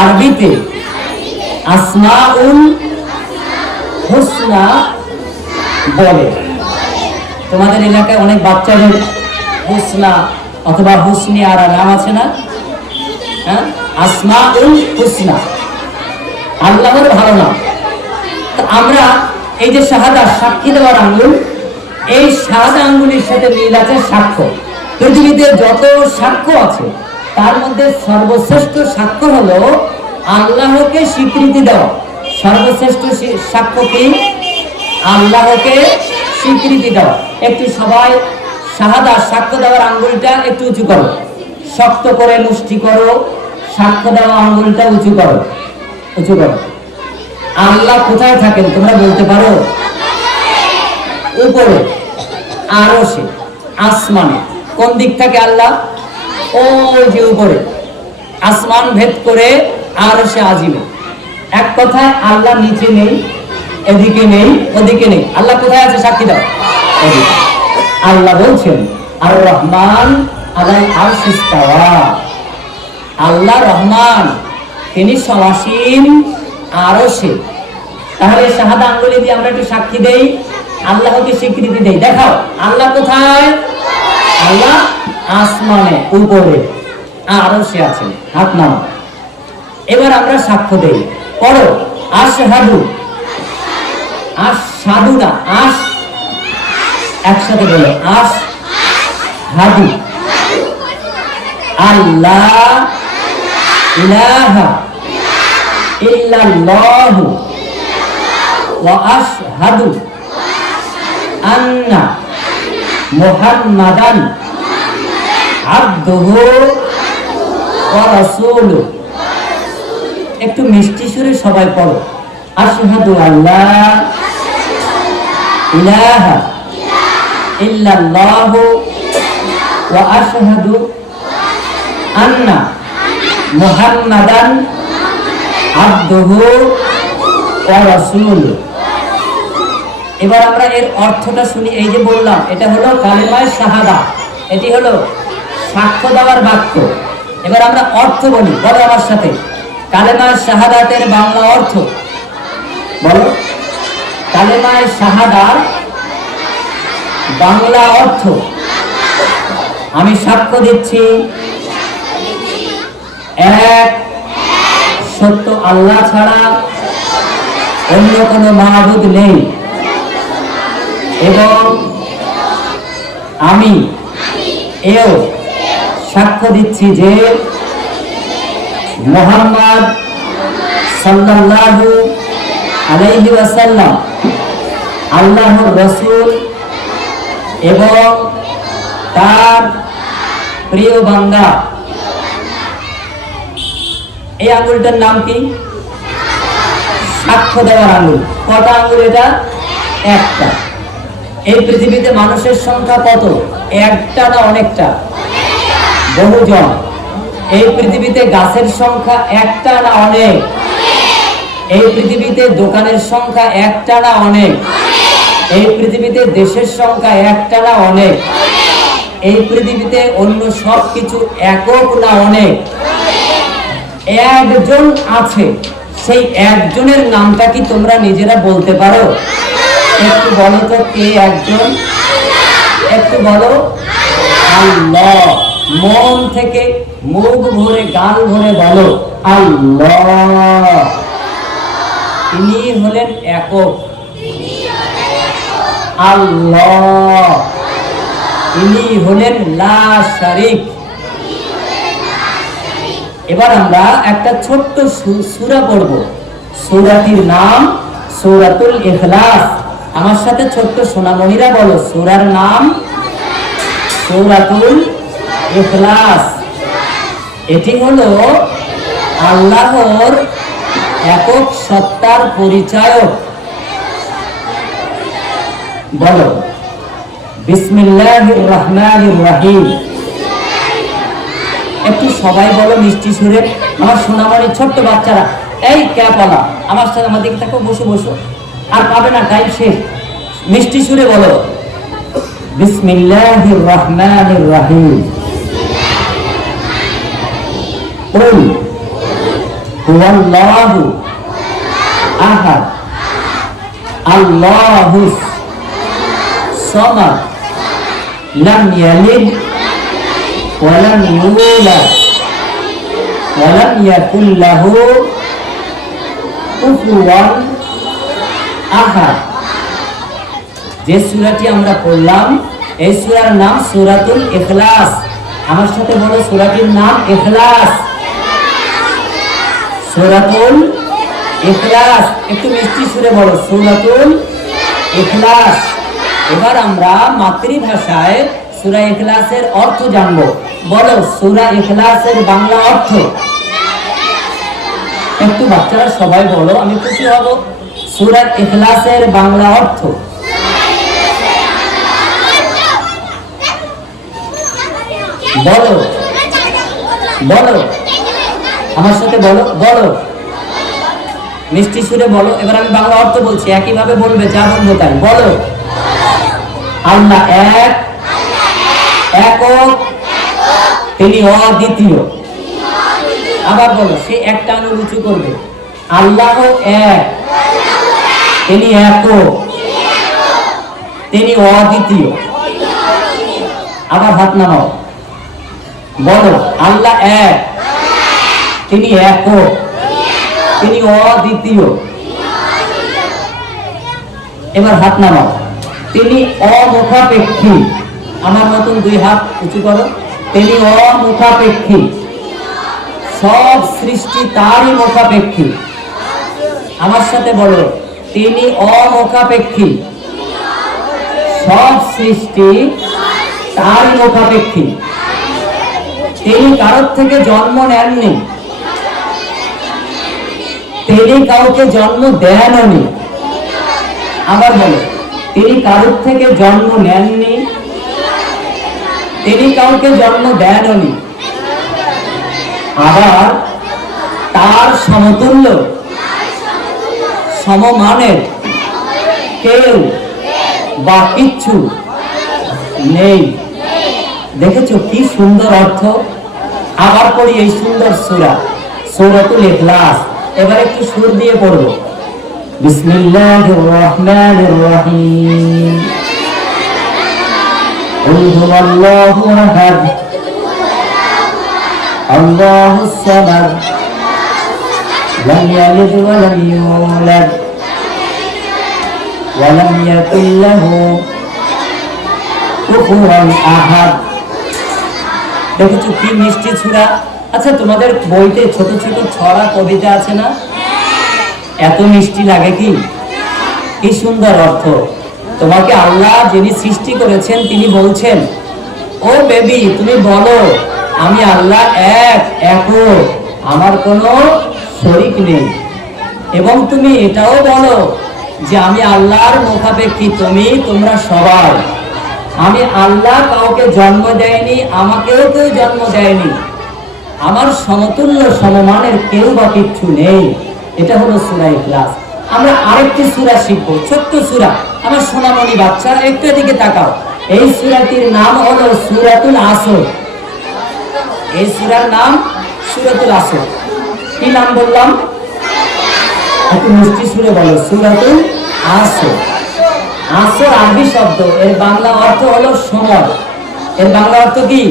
আরবিতে আসমাউল হুসনা বলে। তোমাদের এলাকায় অনেক বাচ্চাদের হুসনা অথবা হুসনি আরা নাম আছে না? হ্যাঁ, আসমাউল হুসনা, আল্লাহর ভালো নাম। আমরা এই যে শাহাদা, সাক্ষী দেওয়ার আঙ্গুল, এই শাহাদা আঙ্গুলের সাথে মিল আছে সাক্ষ্য। পৃথিবীতে যত সাক্ষ্য আছে, তার মধ্যে সর্বশ্রেষ্ঠ সাক্ষ্য হলো আল্লাহকে স্বীকৃতি দেওয়া। সর্বশ্রেষ্ঠ সাক্ষ্য কি? আল্লাহকে স্বীকৃতি দেওয়া। একটু সবাই শাহাদা, সাক্ষ্য দেওয়ার আঙ্গুলটা একটু উঁচু করো, শক্ত করে মুষ্টি করো, সাক্ষ্য দেওয়া আঙ্গুলটা উঁচু করো, উঁচু করো। আল্লাহ কোথায় থাকেন তোমরা বলতে পারো? উপরে, আরশে, আসমানে। কোন দিক থাকে আল্লাহ? ওই যে উপরে আসমান ভেদ করে আরশে আজিমে। এক কথায় আল্লাহ নিচে নেই, এদিকে নেই, ওদিকে নেই। আল্লাহ কোথায় আছে? সাক্ষী দাও। আল্লাহ বলছেন আর রহমান আলাল আরশ ইস্তাওয়া। আল্লাহ রহমান, তিনি সমাসীন আরশে। তাহলে শাহাদা আঙ্গুলি দিয়ে আমরা একটু সাক্ষী দেই, আল্লাহকে স্বীকৃতি দেই। দেখাও আল্লাহ কোথায়? আল্লাহ আসমানে উপরে আরশে আছেন। হাত নাও। এবার আমরা সাক্ষ্য দেই। পড়ো আশহাদু। আশহাদু না, আশ, একসাথে বলো আশহাদু আল্লাহ ইলাহা ইল্লাল্লাহু ওয়া আশহাদু আন্না মুহাম্মাদান আবদুহু ওয়া রাসূলুহু। একটু মিষ্টি সুরে সবাই পড়ো আশহাদু আল্লাহ ইলাহা ইল্লাল্লাহু ওয়া আশহাদু আন্না মুহাম্মাদান আবদুহু ওয়া রাসূলুহু। এবার আমরা এর অর্থটা শুনি। এই যে বললাম, এটা হলো কালেমায়ে শাহাদা, এটি হলো সাক্ষ্য দেওয়ার বাক্য। এবার আমরা অর্থ বলি, বলো আমার সাথে। কালেমায়ে শাহাদাতের বাংলা অর্থ বলো। কালেমায়ে শাহাদার বাংলা অর্থ, আমি সাক্ষ্য দিচ্ছি এক সত্য আল্লাহ ছাড়া অন্য কোনো মাবুদ নেই, এবং আমি এও সাক্ষ্য দিচ্ছি যে মুহাম্মদ সাল্লাল্লাহু আলাইহি ওয়াসাল্লাম আল্লাহর রাসূল এবং তার প্রিয় বান্দা। এই আঙ্গুলটার নাম কি? সাক্ষ্য দেওয়ার আঙ্গুল। কটা আঙ্গুল এটা? একটা। এই পৃথিবীতে মানুষের সংখ্যা কত? একটা না অনেকটা? বহুজন। এই পৃথিবীতে গাছের সংখ্যা একটা না অনেক? এই পৃথিবীতে দোকানের সংখ্যা একটা না অনেক? এই পৃথিবীতে দেশের সংখ্যা একটা না অনেক? এই পৃথিবীতে অন্য সব কিছু একক না অনেক? একজন আছে, সেই একজনের নামটা কি তোমরা নিজেরা বলতে পারো? একটু বলো তো, কে একজন? একটু বলো। আল্লাহ। মন থেকে, মুখ ভরে, গাল ভরে বলো আল্লাহ। তিনি হলেন একক। আল্লাহ। তিনি হলেন লা শারিক। এবার আমরা একটা ছোট্ট সূরা পড়ব। সূরাটির নাম সূরাতুল ইখলাস। আমার সাথে ছোট্ট সোনামণিরা বলো, সূরার নাম সূরাতুল ইখলাস। এটি হলো আল্লাহর একক সত্তার পরিচায়ক। বলো বিসমিল্লাহির রহমানির রহিম। একটু সবাই বলো মিষ্টি সুরে। আমার সোনামণি ছোট্ট বাচ্চারা, এই ক্যাপালা আমার সাথে, আমার দিকে থাকো, বসো বসো, আর পাবে না, টাইম শেষ। মিষ্টি সুরে বলো বিসমিল্লাহির রহমানির রহিম। কুল হুয়াল্লাহু আহাদ আল্লাহুস সামাদ লাম ইয়ালিদ ওয়া লাম ইউলাদ ওয়া লাম ইয়াকুল লাহু কুফুয়ান আহাদ। যে সূরাটি আমরা পড়লাম, এই সূরার নাম সূরাতুল ইখলাস। আমার সাথে বলো সূরাটির নাম ইখলাস। সূরাতুল ইখলাস। একটু মিষ্টি সুরে বলো সূরাতুল ইখলাস। এবার আমরা মাতৃভাষায় সূরা ইখলাসের অর্থ জানবো। বলো সূরা ইখলাসের বাংলা অর্থ। একটু বাচ্চারা সবাই বলো, আমি খুশি হব। সূরা ইখলাসের বাংলা অর্থ। বলো বলো, আমার সাথে বলো, বলো মিষ্টি সুরে বলো। এবার আমি বাংলা অর্থ বলছি, একইভাবে বলবে, যা বলবো তাই। বলো, আল্লাহ এক, একক, তিনি অদ্বিতীয়। আবার বলো, সে একটা আঙুল উঁচু করবে। আল্লাহ এক, তিনি একক, তিনি অদ্বিতীয়। আবার হাত নামাও, বলো, আল্লাহ এক, তিনি একক, তিনি অদ্বিতীয়। এবার হাত নামাও, তিনি অমুখাপেক্ষী। আমার মতন দুই হাত উঁচু করো। তিনি অমুখাপেক্ষী, সব সৃষ্টি তারই মুখাপেক্ষী। আমার সাথে বলো, তিনি অমুখাপেক্ষী, সব সৃষ্টি তারই মুখাপেক্ষী। তিনি কারোর থেকে জন্ম নেননি, তিনি কাউকে জন্ম দেননি। আবার বলো, তিনি কারোর থেকে জন্ম নেননি, তিনি কাউকে জন্ম দেননি। আবার তার সমতুল্য, সমমানের কেউ বা কিচ্ছু নেই। দেখেছো কি সুন্দর অর্থ। আবার পড়ি এই সুন্দর সূরা, সূরাতুল ইখলাস। এবার একটু সুর দিয়ে পড়ব। বিসমিল্লাহির রহমানির রহিম। কুল হুয়াল্লাহু আহাদ, আল্লাহুস সামাদ, লাম ইয়ালিদ ওয়া লাম ইউলাদ ওয়া লাম ইয়াকুল লাহু কুফুয়ান আহাদ। দেখেছো কি মিষ্টি সূরা। আচ্ছা, তোমাদের বইতে ছোট ছোট ছড়া কবিতা আছে না? এত মিষ্টি লাগে কি? কি সুন্দর অর্থ। তোমাকে আল্লাহ যিনি সৃষ্টি করেছেন তিনি বলছেন, ও বেবি তুমি বলো আমি আল্লাহ এক, একক, আমার কোনো শরীক নেই। এবং তুমি এটাও বলো যে আমি আল্লাহর মুখাপেক্ষী, তোমরা সবাই। আমি আল্লাহ কাউকে জন্ম দেয়নি, আমাকেও কেউ জন্ম দেয়নি, আমার সমতুল্য সমমানের কেউ বা কিচ্ছু নেই। এটা হলো সূরা ইখলাস। আমরা আরেকটি সূরা শিখবো, ছোট্ট সূরা। আমার সোনামণি বাচ্চা একটু এদিকে তাকাও। এই সূরাটির নাম হলো সূরাতুল আসর। এই সূরার নাম সূরাতুল আসর। কি নাম বললাম? একটু মিষ্টি সুরে বলো, সূরাতুল আসর। আসর আরবি শব্দ, এর বাংলা অর্থ হলো সময়। এর বাংলা অর্থ কি?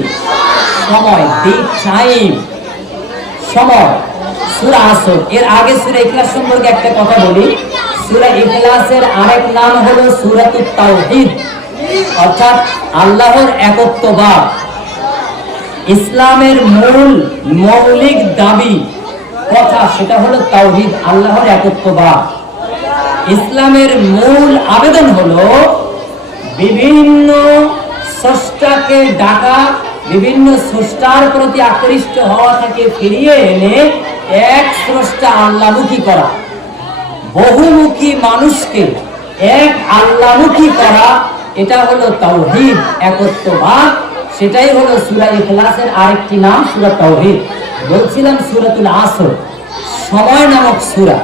সময়, দি টাইম, সময়। সূরা আসর। এর আগে সূরা ইখলাস সম্পর্কে একটা কথা বলি। সূরা ইখলাসের আরেক নাম হলো সূরাতুত তাওহীদ, অর্থাৎ আল্লাহর একত্ববাদ। ইসলামের মূল মৌলিক দাবি কথা সেটা হলো তাওহীদ, আল্লাহর একত্ববাদ। ইসলামের মূল আবেদন হলো বিভিন্ন স্রষ্টাকে ডাকা, বিভিন্ন স্রষ্টার প্রতি আকৃষ্ট হওয়া থেকে ফিরিয়ে এনে এক স্রষ্টা আল্লাহমুখী করা, বহুমুখী মানুষকে এক আল্লাহমুখী করা। এটা হলো তাওহীদ, একত্ববাদ। সেটাই হলো সূরা ইখলাসের আরেকটি নাম, সূরা তাওহীদ। বলছিলাম সূরাতুল আসর, সময় নামক সূরা।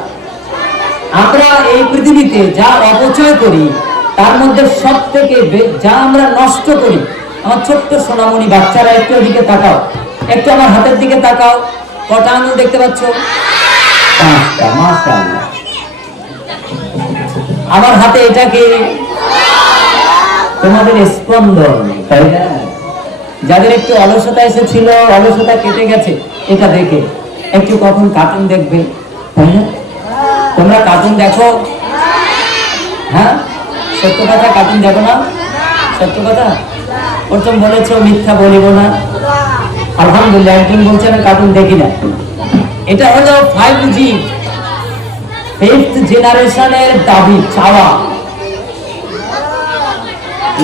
আমরা এই পৃথিবীতে যা অপচয় করি তার মধ্যে সব থেকে যা আমরা নষ্ট করি, আমার ছোট্ট সোনামণি বাচ্চারা একটু ওদিকে তাকাও, একটু আমার হাতের দিকে তাকাও। কটা আঙুল দেখতে পাচ্ছ? 5টা। মাশাআল্লাহ। আমার হাতে এটা কি? তোমাদের স্পন্দন, তাই না? যাদের একটু অলসতা এসেছিল, অলসতা কেটে গেছে এটা দেখে একটু কখন কার্টুন দেখবে, তাই না? তোমরা কার্টুন দেখো? হ্যাঁ, সত্য কথা, কার্টুন দেখো না? সত্য কথা প্রথম বলেছ, মিথ্যা বলিব না। আলহামদুলিল্লাহ, একজন বলছে না কার্টুন দেখি না। এটা হলো 5G, 5th জেনারেশনের দাবি, চাওয়া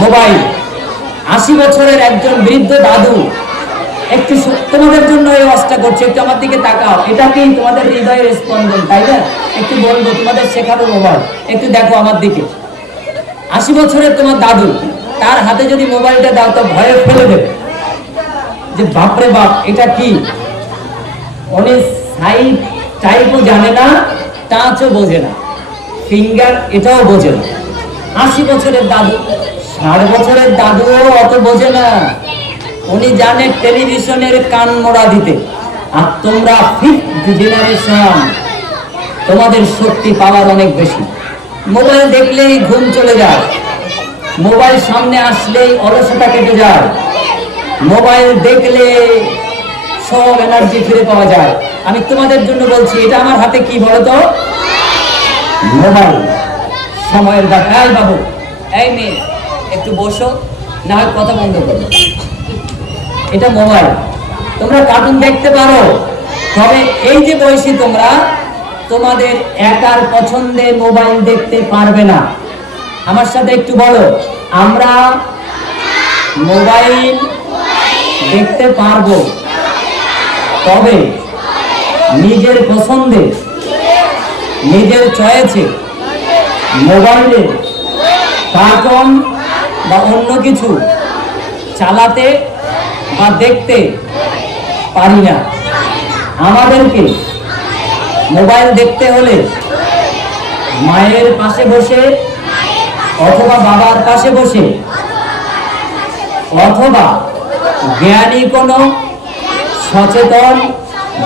মোবাইল। 80 বছরের একজন বৃদ্ধ দাদু একটু তোমাদের জন্য এই অবস্থা করছে। একটু আমার দিকে তাকাও। এটা কি তোমাদের হৃদয়ের স্পন্দন, তাই না? একটু বলবো, তোমাদের শেখানো মোবাইল। একটু দেখো আমার দিকে। 80 বছরের তোমার দাদু, তার হাতে যদি মোবাইলটা দাও তো ভয়ে ফেলে দেবে যে বাপরে বাপ এটা কি। উনি সাইড টাইপও জানে না, টাচও বোঝে না, ফিঙ্গার এটাও বোঝে না। 80 বছরের দাদু, 60 বছরের দাদুও অত বোঝে না। উনি জানে টেলিভিশনের কান মোড়া দিতে। আর তোমরা 5th জেনারেশন, তোমাদের শক্তি পাওয়ার অনেক বেশি। মোবাইল দেখলেই ঘুম চলে যায়, মোবাইল সামনে আসলেই অলসতা কেটে যায়, মোবাইল দেখলে সব এনার্জি ফিরে পাওয়া যায়। আমি তোমাদের জন্য বলছি, এটা আমার হাতে কি বলতো? মোবাইল। সময়ের দাঁড়ায় বাবু, এই মেয়ে একটু বসো, না হয় কথা বন্ধ করো। এটা মোবাইল। তোমরা কার্টুন দেখতে পারো, তবে এই যে বয়সী তোমরা, তোমাদের একার পছন্দে মোবাইল দেখতে পারবে না। আমার সাথে একটু বলো, আমরা মোবাইল দেখতে পারবো, তবে নিজের পছন্দে, নিজের চয়েসে মোবাইলে কার্টুন বা অন্য কিছু চালাতে বা দেখতে পারি না। আমাদেরকে মোবাইল দেখতে হলে মায়ের পাশে বসে অথবা বাবার পাশে বসে অথবা জ্ঞানী কোনো সচেতন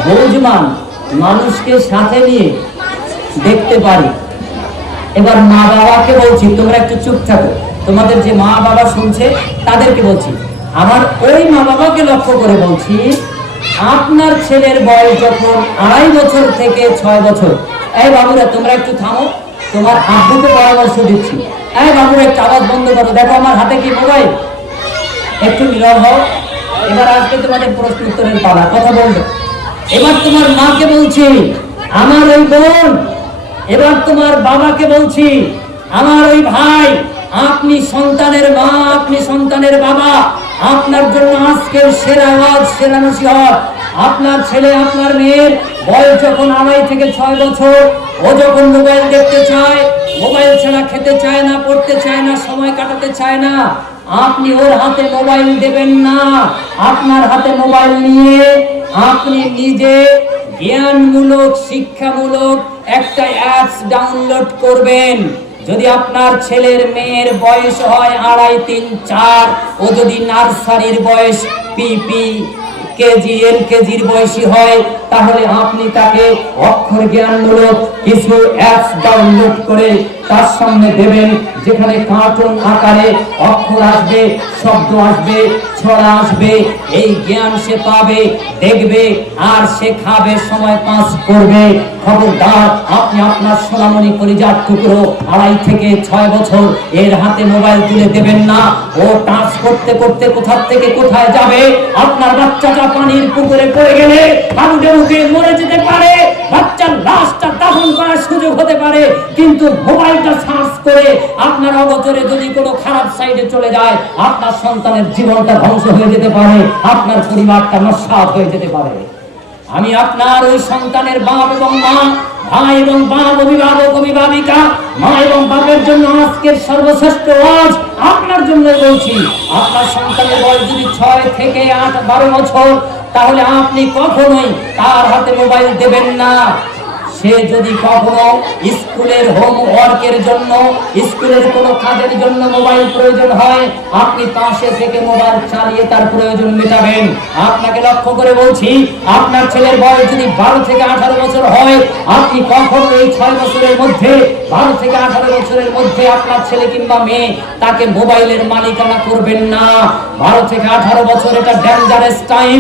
বুঝমান মানুষকে সাথে নিয়ে দেখতে পারি। এবার মা বাবাকে বলছি, তোমরা একটু চুপ থাকো। তোমাদের যে মা বাবা শুনছে তাদেরকে বলছি, আমার ওই মা বাবাকে লক্ষ্য করে বলছি, আপনার ছেলের বয়স যখন 2.5 বছর থেকে 6 বছর, এই বাবুরা তোমরা একটু থামো, তোমার আব্বুকে পরামর্শ দিচ্ছি। এই বাবুরা একটু আওয়াজ বন্ধ করো, দেখো আমার হাতে কি মোবাইল, একটু নীরব হও। এবার আসবে তোমাদের প্রশ্ন উত্তরের পালা, কথা বলবে। এবার তোমার মাকে বলছি, আমার ওই বোন। এবার তোমার বাবাকে বলছি, আমার ওই ভাই। আপনি সন্তানের মা, আপনি সন্তানের বাবা। আপনার জন্য আজকের সেরা আওয়াজ, সেরা নসিহত। আপনার ছেলে, আপনার মেয়ের বয়স যখন 2.5 থেকে 6 বছর, ও যখন মোবাইল দেখতে চায়, মোবাইল ছাড়া খেতে চায় না, পড়তে চায় না, সময় কাটাতে চায় না, আপনি ওর হাতে মোবাইল দেবেন না। আপনার হাতে মোবাইল নিয়ে আপনি নিজে জ্ঞানমূলক, শিক্ষামূলক একটা অ্যাপস ডাউনলোড করবেন। যদি আপনার ছেলের মেয়ের বয়স হয় 2.5, 3, 4, ও যদি নার্সারির বয়স পিপি, কেজি, এলকেজির বয়সী হয়, তাহলে আপনি তাকে অক্ষর জ্ঞানমূলক কিছু অ্যাপস ডাউনলোড করে তার সামনে দেবেন, যেখানে কার্টুন আকারে অক্ষর আসবে, শব্দ আসবে, ছড়া আসবে। এই জ্ঞান সে পাবে, দেখবে, আর সে খাবে, সময় পাস করবে। খবরদার, আপনি আপনার সোনামণি কলিজার টুকরো 2.5 থেকে 6 বছর এর হাতে মোবাইল তুলে দেবেন না। ও টাচ করতে করতে কোথা থেকে কোথায় যাবে। আপনার বাচ্চাটা পানির পুকুরে পড়ে গেলে কাউকে মুখে মরে যেতে পারে, বাচ্চার লাশটা দাফন করার সুযোগ হতে পারে, কিন্তু মোবাইলটা সার্চ করে আপনার অগোচরে যদি কোনো খারাপ সাইডে চলে যায়, আপনার সন্তানের জীবনটা ধ্বংস হয়ে যেতে পারে, আপনার পরিবারটা নস্যাৎ হয়ে যেতে পারে। আমি আপনার ওই সন্তানের বাপ এবং মা, ভাই এবং বাপ, অভিভাবক, অভিভাবিকা, মা এবং বাপের জন্য আজকের সর্বশ্রেষ্ঠ আওয়াজ আপনার জন্য বলছি। আপনার সন্তানের বয়স যদি 6 থেকে 8, 12 বছর, তাহলে আপনি কখনোই তার হাতে মোবাইল দেবেন না। সে যদি কখনো স্কুলের হোমওয়ার্কের জন্য, স্কুলের কোনো কাজের জন্য মোবাইল প্রয়োজন হয়, আপনি পাশে থেকে মোবাইল চালিয়ে তার প্রয়োজন মেটাবেন। আপনাকে লক্ষ্য করে বলছি, আপনার ছেলের বয়স যদি 12 থেকে 18 বছর হয়, আপনি কখনো এই 6 বছরের মধ্যে, 12 থেকে 18 বছরের মধ্যে আপনার ছেলে কিংবা মেয়ে তাকে মোবাইলের মালিকানা করবেন না। 12 থেকে 18 বছর এটা ডেঞ্জারাস টাইম,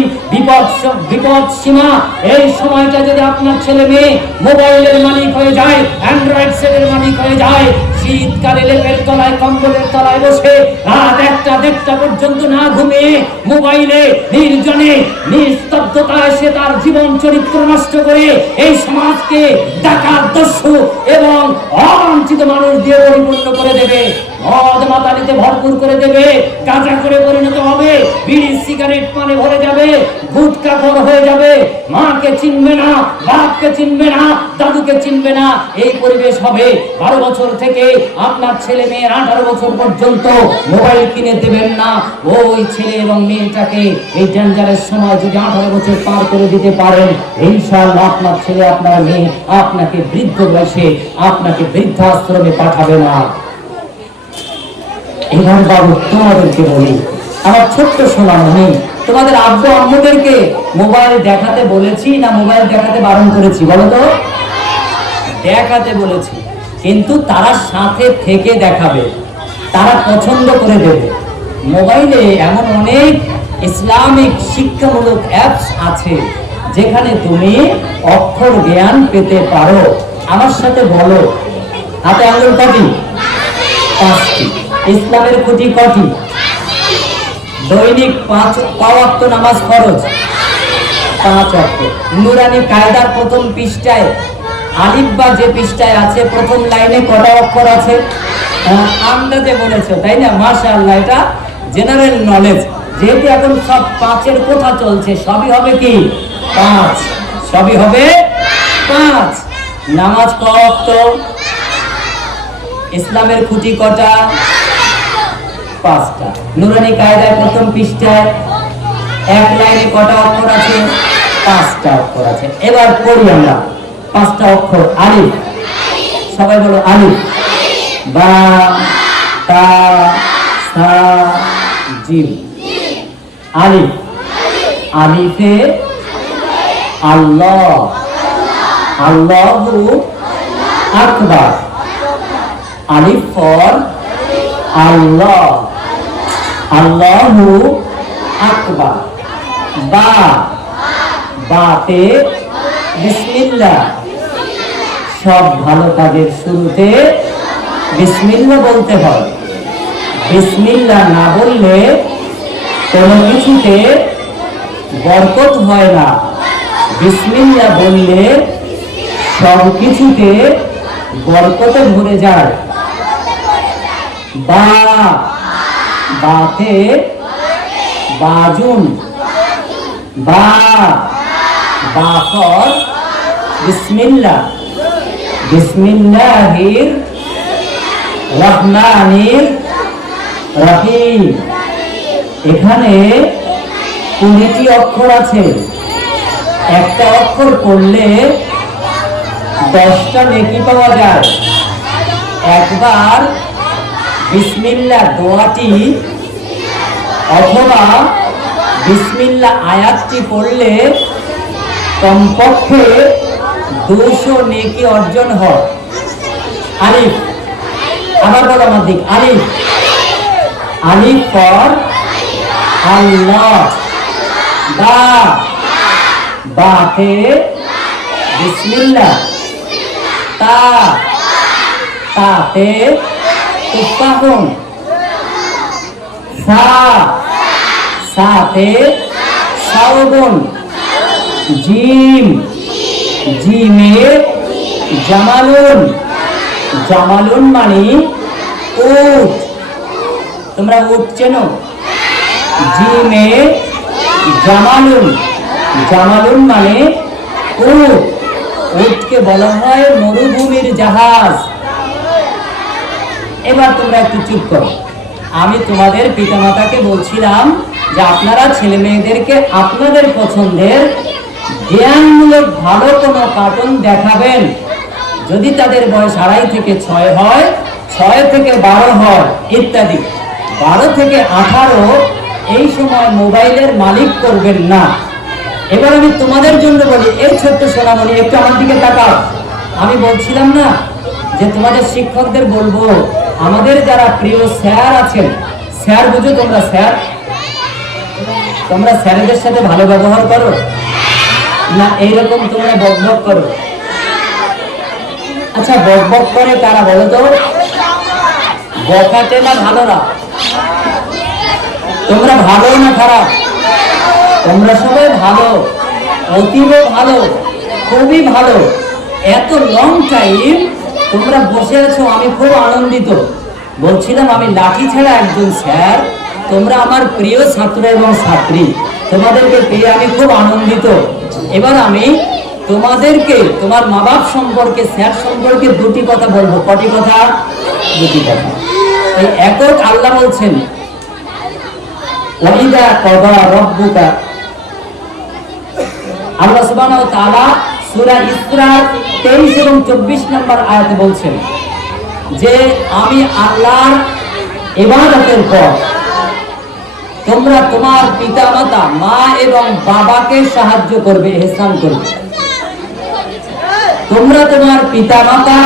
বিপদ সীমা। এই সময়টা যদি আপনার ছেলে মেয়ে মোবাইলের মালিক হয়ে যায়, অ্যান্ড্রয়েড সেটের মালিক হয়ে যায়, শীতকালে লেপের তলায়, কম্বলের তলায় বসে রাত 1টা, 1:30 পর্যন্ত না ঘুমিয়ে মোবাইলে নির্জনে, নিস্তব্ধতায় সে তার জীবন চরিত্র নষ্ট করে এই সমাজকে ডাকাত, দস্যু এবং অবাঞ্ছিত মানুষ দিয়ে পরিপূর্ণ করে দেবে। মদ মাতালিতে ভরপুর করে দেবে, গাঁজা করে পরিণত হবে, বিড়ি সিগারেট পানে ভরে যাবে, গুটখাখোর হয়ে যাবে, মাকে চিনবে না, বাপকে চিনবে না, দাদুকে চিনবে না। এই পরিবেশ হবে। 12 বছর থেকে আপনার ছেলে মেয়ের 18 বছর পর্যন্ত মোবাইল কিনে দেবেন না। ওই ছেলে এবং মেয়েটাকে এই ডেঞ্জারের সময় যদি 18 বছর পার করে দিতে পারেন, ইনশাআল্লাহ আপনার ছেলে আপনার মেয়ে আপনাকে বৃদ্ধ বয়সে আপনাকে বৃদ্ধাশ্রমে পাঠাবে না। এবার বাবু তোমাদেরকে বলি, আমার ছোট্ট সোনামণি, তোমাদের আব্বু আম্মুদেরকে মোবাইল দেখাতে বলেছি না মোবাইল দেখাতে বারণ করেছি? বলো তো। দেখাতে বলেছি, কিন্তু তারা সাথে থেকে দেখাবে, তারা পছন্দ করে দেবে। মোবাইলে এমন অনেক ইসলামিক শিক্ষামূলক অ্যাপস আছে যেখানে তুমি অক্ষর জ্ঞান পেতে পারো। আমার সাথে বলো, হাতে আঙুল কটি? 5টি। ইসলামের খুঁটি কটি? দৈনিক 5 ওয়াক্ত নামাজ ফরজ, 5 ওয়াক্ত। নুরানি কায়দার প্রথম পৃষ্ঠায় আলিফ বা যে পৃষ্ঠায় আছে প্রথম লাইনে কটা অক্ষর আছে? আন্দাজে বলেছো, তাই না? মাশাআল্লাহ, এটা জেনারেল নলেজ। যেহেতু এখন সব 5-এর কথা চলছে, সবই হবে কি? 5। সবই হবে 5। নামাজ ক ওয়াক্ত? ইসলামের খুঁটি কটা? 5টা। নুরানি কায়দায় প্রথম পৃষ্ঠায় এক লাইনে কটা অক্ষর আছে? 5টা অক্ষর আছে। এবার পড়ি আমরা 5টা অক্ষর। আলিফ, সবাই বলো আলিফ। বা, তা, সা, জিম। আলিফ, আলিফে আল্লাহ, আল্লাহু আকবার। আলিফ ফর আল্লাহ, আল্লাহু আকবার। বা, বাতে বিসমিল্লাহ। সব ভালো কাজের শুরুতে বিসমিল্লাহ বলতে হয়। বিসমিল্লাহ না বললে কোনো কিছুতে বরকত হয় না। বিসমিল্লাহ বললে সব কিছুতে বরকতে ভরে যায়। বা, বাতে বাজুন। বা, বাফর বিসমিল্লাহ, বিসমিল্লাহির রহমানির রহিম। এখানে 20টি অক্ষর আছে। একটা অক্ষর পড়লে 10টা নেকি পাওয়া যায়। একবার বিসমিল্লাহ দোয়াটি অথবা বিসমিল্লাহ আয়াতটি পড়লে কমপক্ষে 200 নেকি অর্জন হয়। আলিফ, আবার বলো আমার দিক। আলিফ, আলিফ ফর আল্লাহ। বা, বাতে বিসমিল্লাহ। তা, তাতে তুফাহুন। সা, সাতে সাউবুন। জিম, জিমে জামালুন। জামালুন মানে উট। তোমরা উট চেনো? জিমে জামালুন, জামালুন মানে উট। উটকে বলা হয় মরুভূমির জাহাজ। এবার তোমরা একটু চুপ করো। আমি তোমাদের পিতামাতাকে বলছিলাম যে আপনারা ছেলে মেয়েদেরকে আপনাদের পছন্দের জ্ঞানমূলক ভালো কোনো কার্টুন দেখাবেন। যদি তাদের বয়স 2.5 থেকে 6 হয়, 6 থেকে 12 হয় ইত্যাদি, 12 থেকে 18 এই সময় মোবাইলের মালিক করবেন না। এবার আমি তোমাদের জন্য বলি, এই ছোট্ট সোনামণি একটু আমার দিকে তাকাও। আমি বলছিলাম না যে তোমাদের শিক্ষকদের বলবো, আমাদের যারা প্রিয় স্যার আছেন, স্যার বুঝো তোমরা? স্যার, তোমরা স্যারদের সাথে ভালো ব্যবহার করো না এইরকম তোমরা বকবক করো? আচ্ছা, বকবক করে কারা বলো তো? বকাটে না ভালোরা? তোমরা ভালো না খারাপ? তোমরা সবাই ভালো, অতীব ভালো, খুবই ভালো। এত লং টাইম তোমরা বসে আছো, আমি খুব আনন্দিত। বলছিলাম আমি লাঠি ছাড়া একজন স্যার, তোমরা আমার প্রিয় ছাত্র এবং ছাত্রী, তোমাদেরকে পেয়ে আমি খুব আনন্দিত। এবার আমি তোমাদেরকে তোমার মা বাপ সম্পর্কে, স্যার সম্পর্কে 2টি কথা বলবো। কটি কথা? দুটি কথা। এই একক আল্লাহ বলছেন ওয়াইদা কদা রব্বুকা, আল্লাহ সুবহানাহু ওয়া তাআলা সূরা ইসরা 23 এবং 24 নম্বর আয়াতে বলছেন যে আমি আল্লাহর ইবাদতের পর তোমরা তোমার পিতামাতা মা এবং বাবাকে সাহায্য করবে, ইহসান করবে। তোমরা তোমার পিতামাতা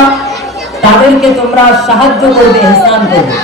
তাদেরকে তোমরা সাহায্য করবে, ইহসান করবে।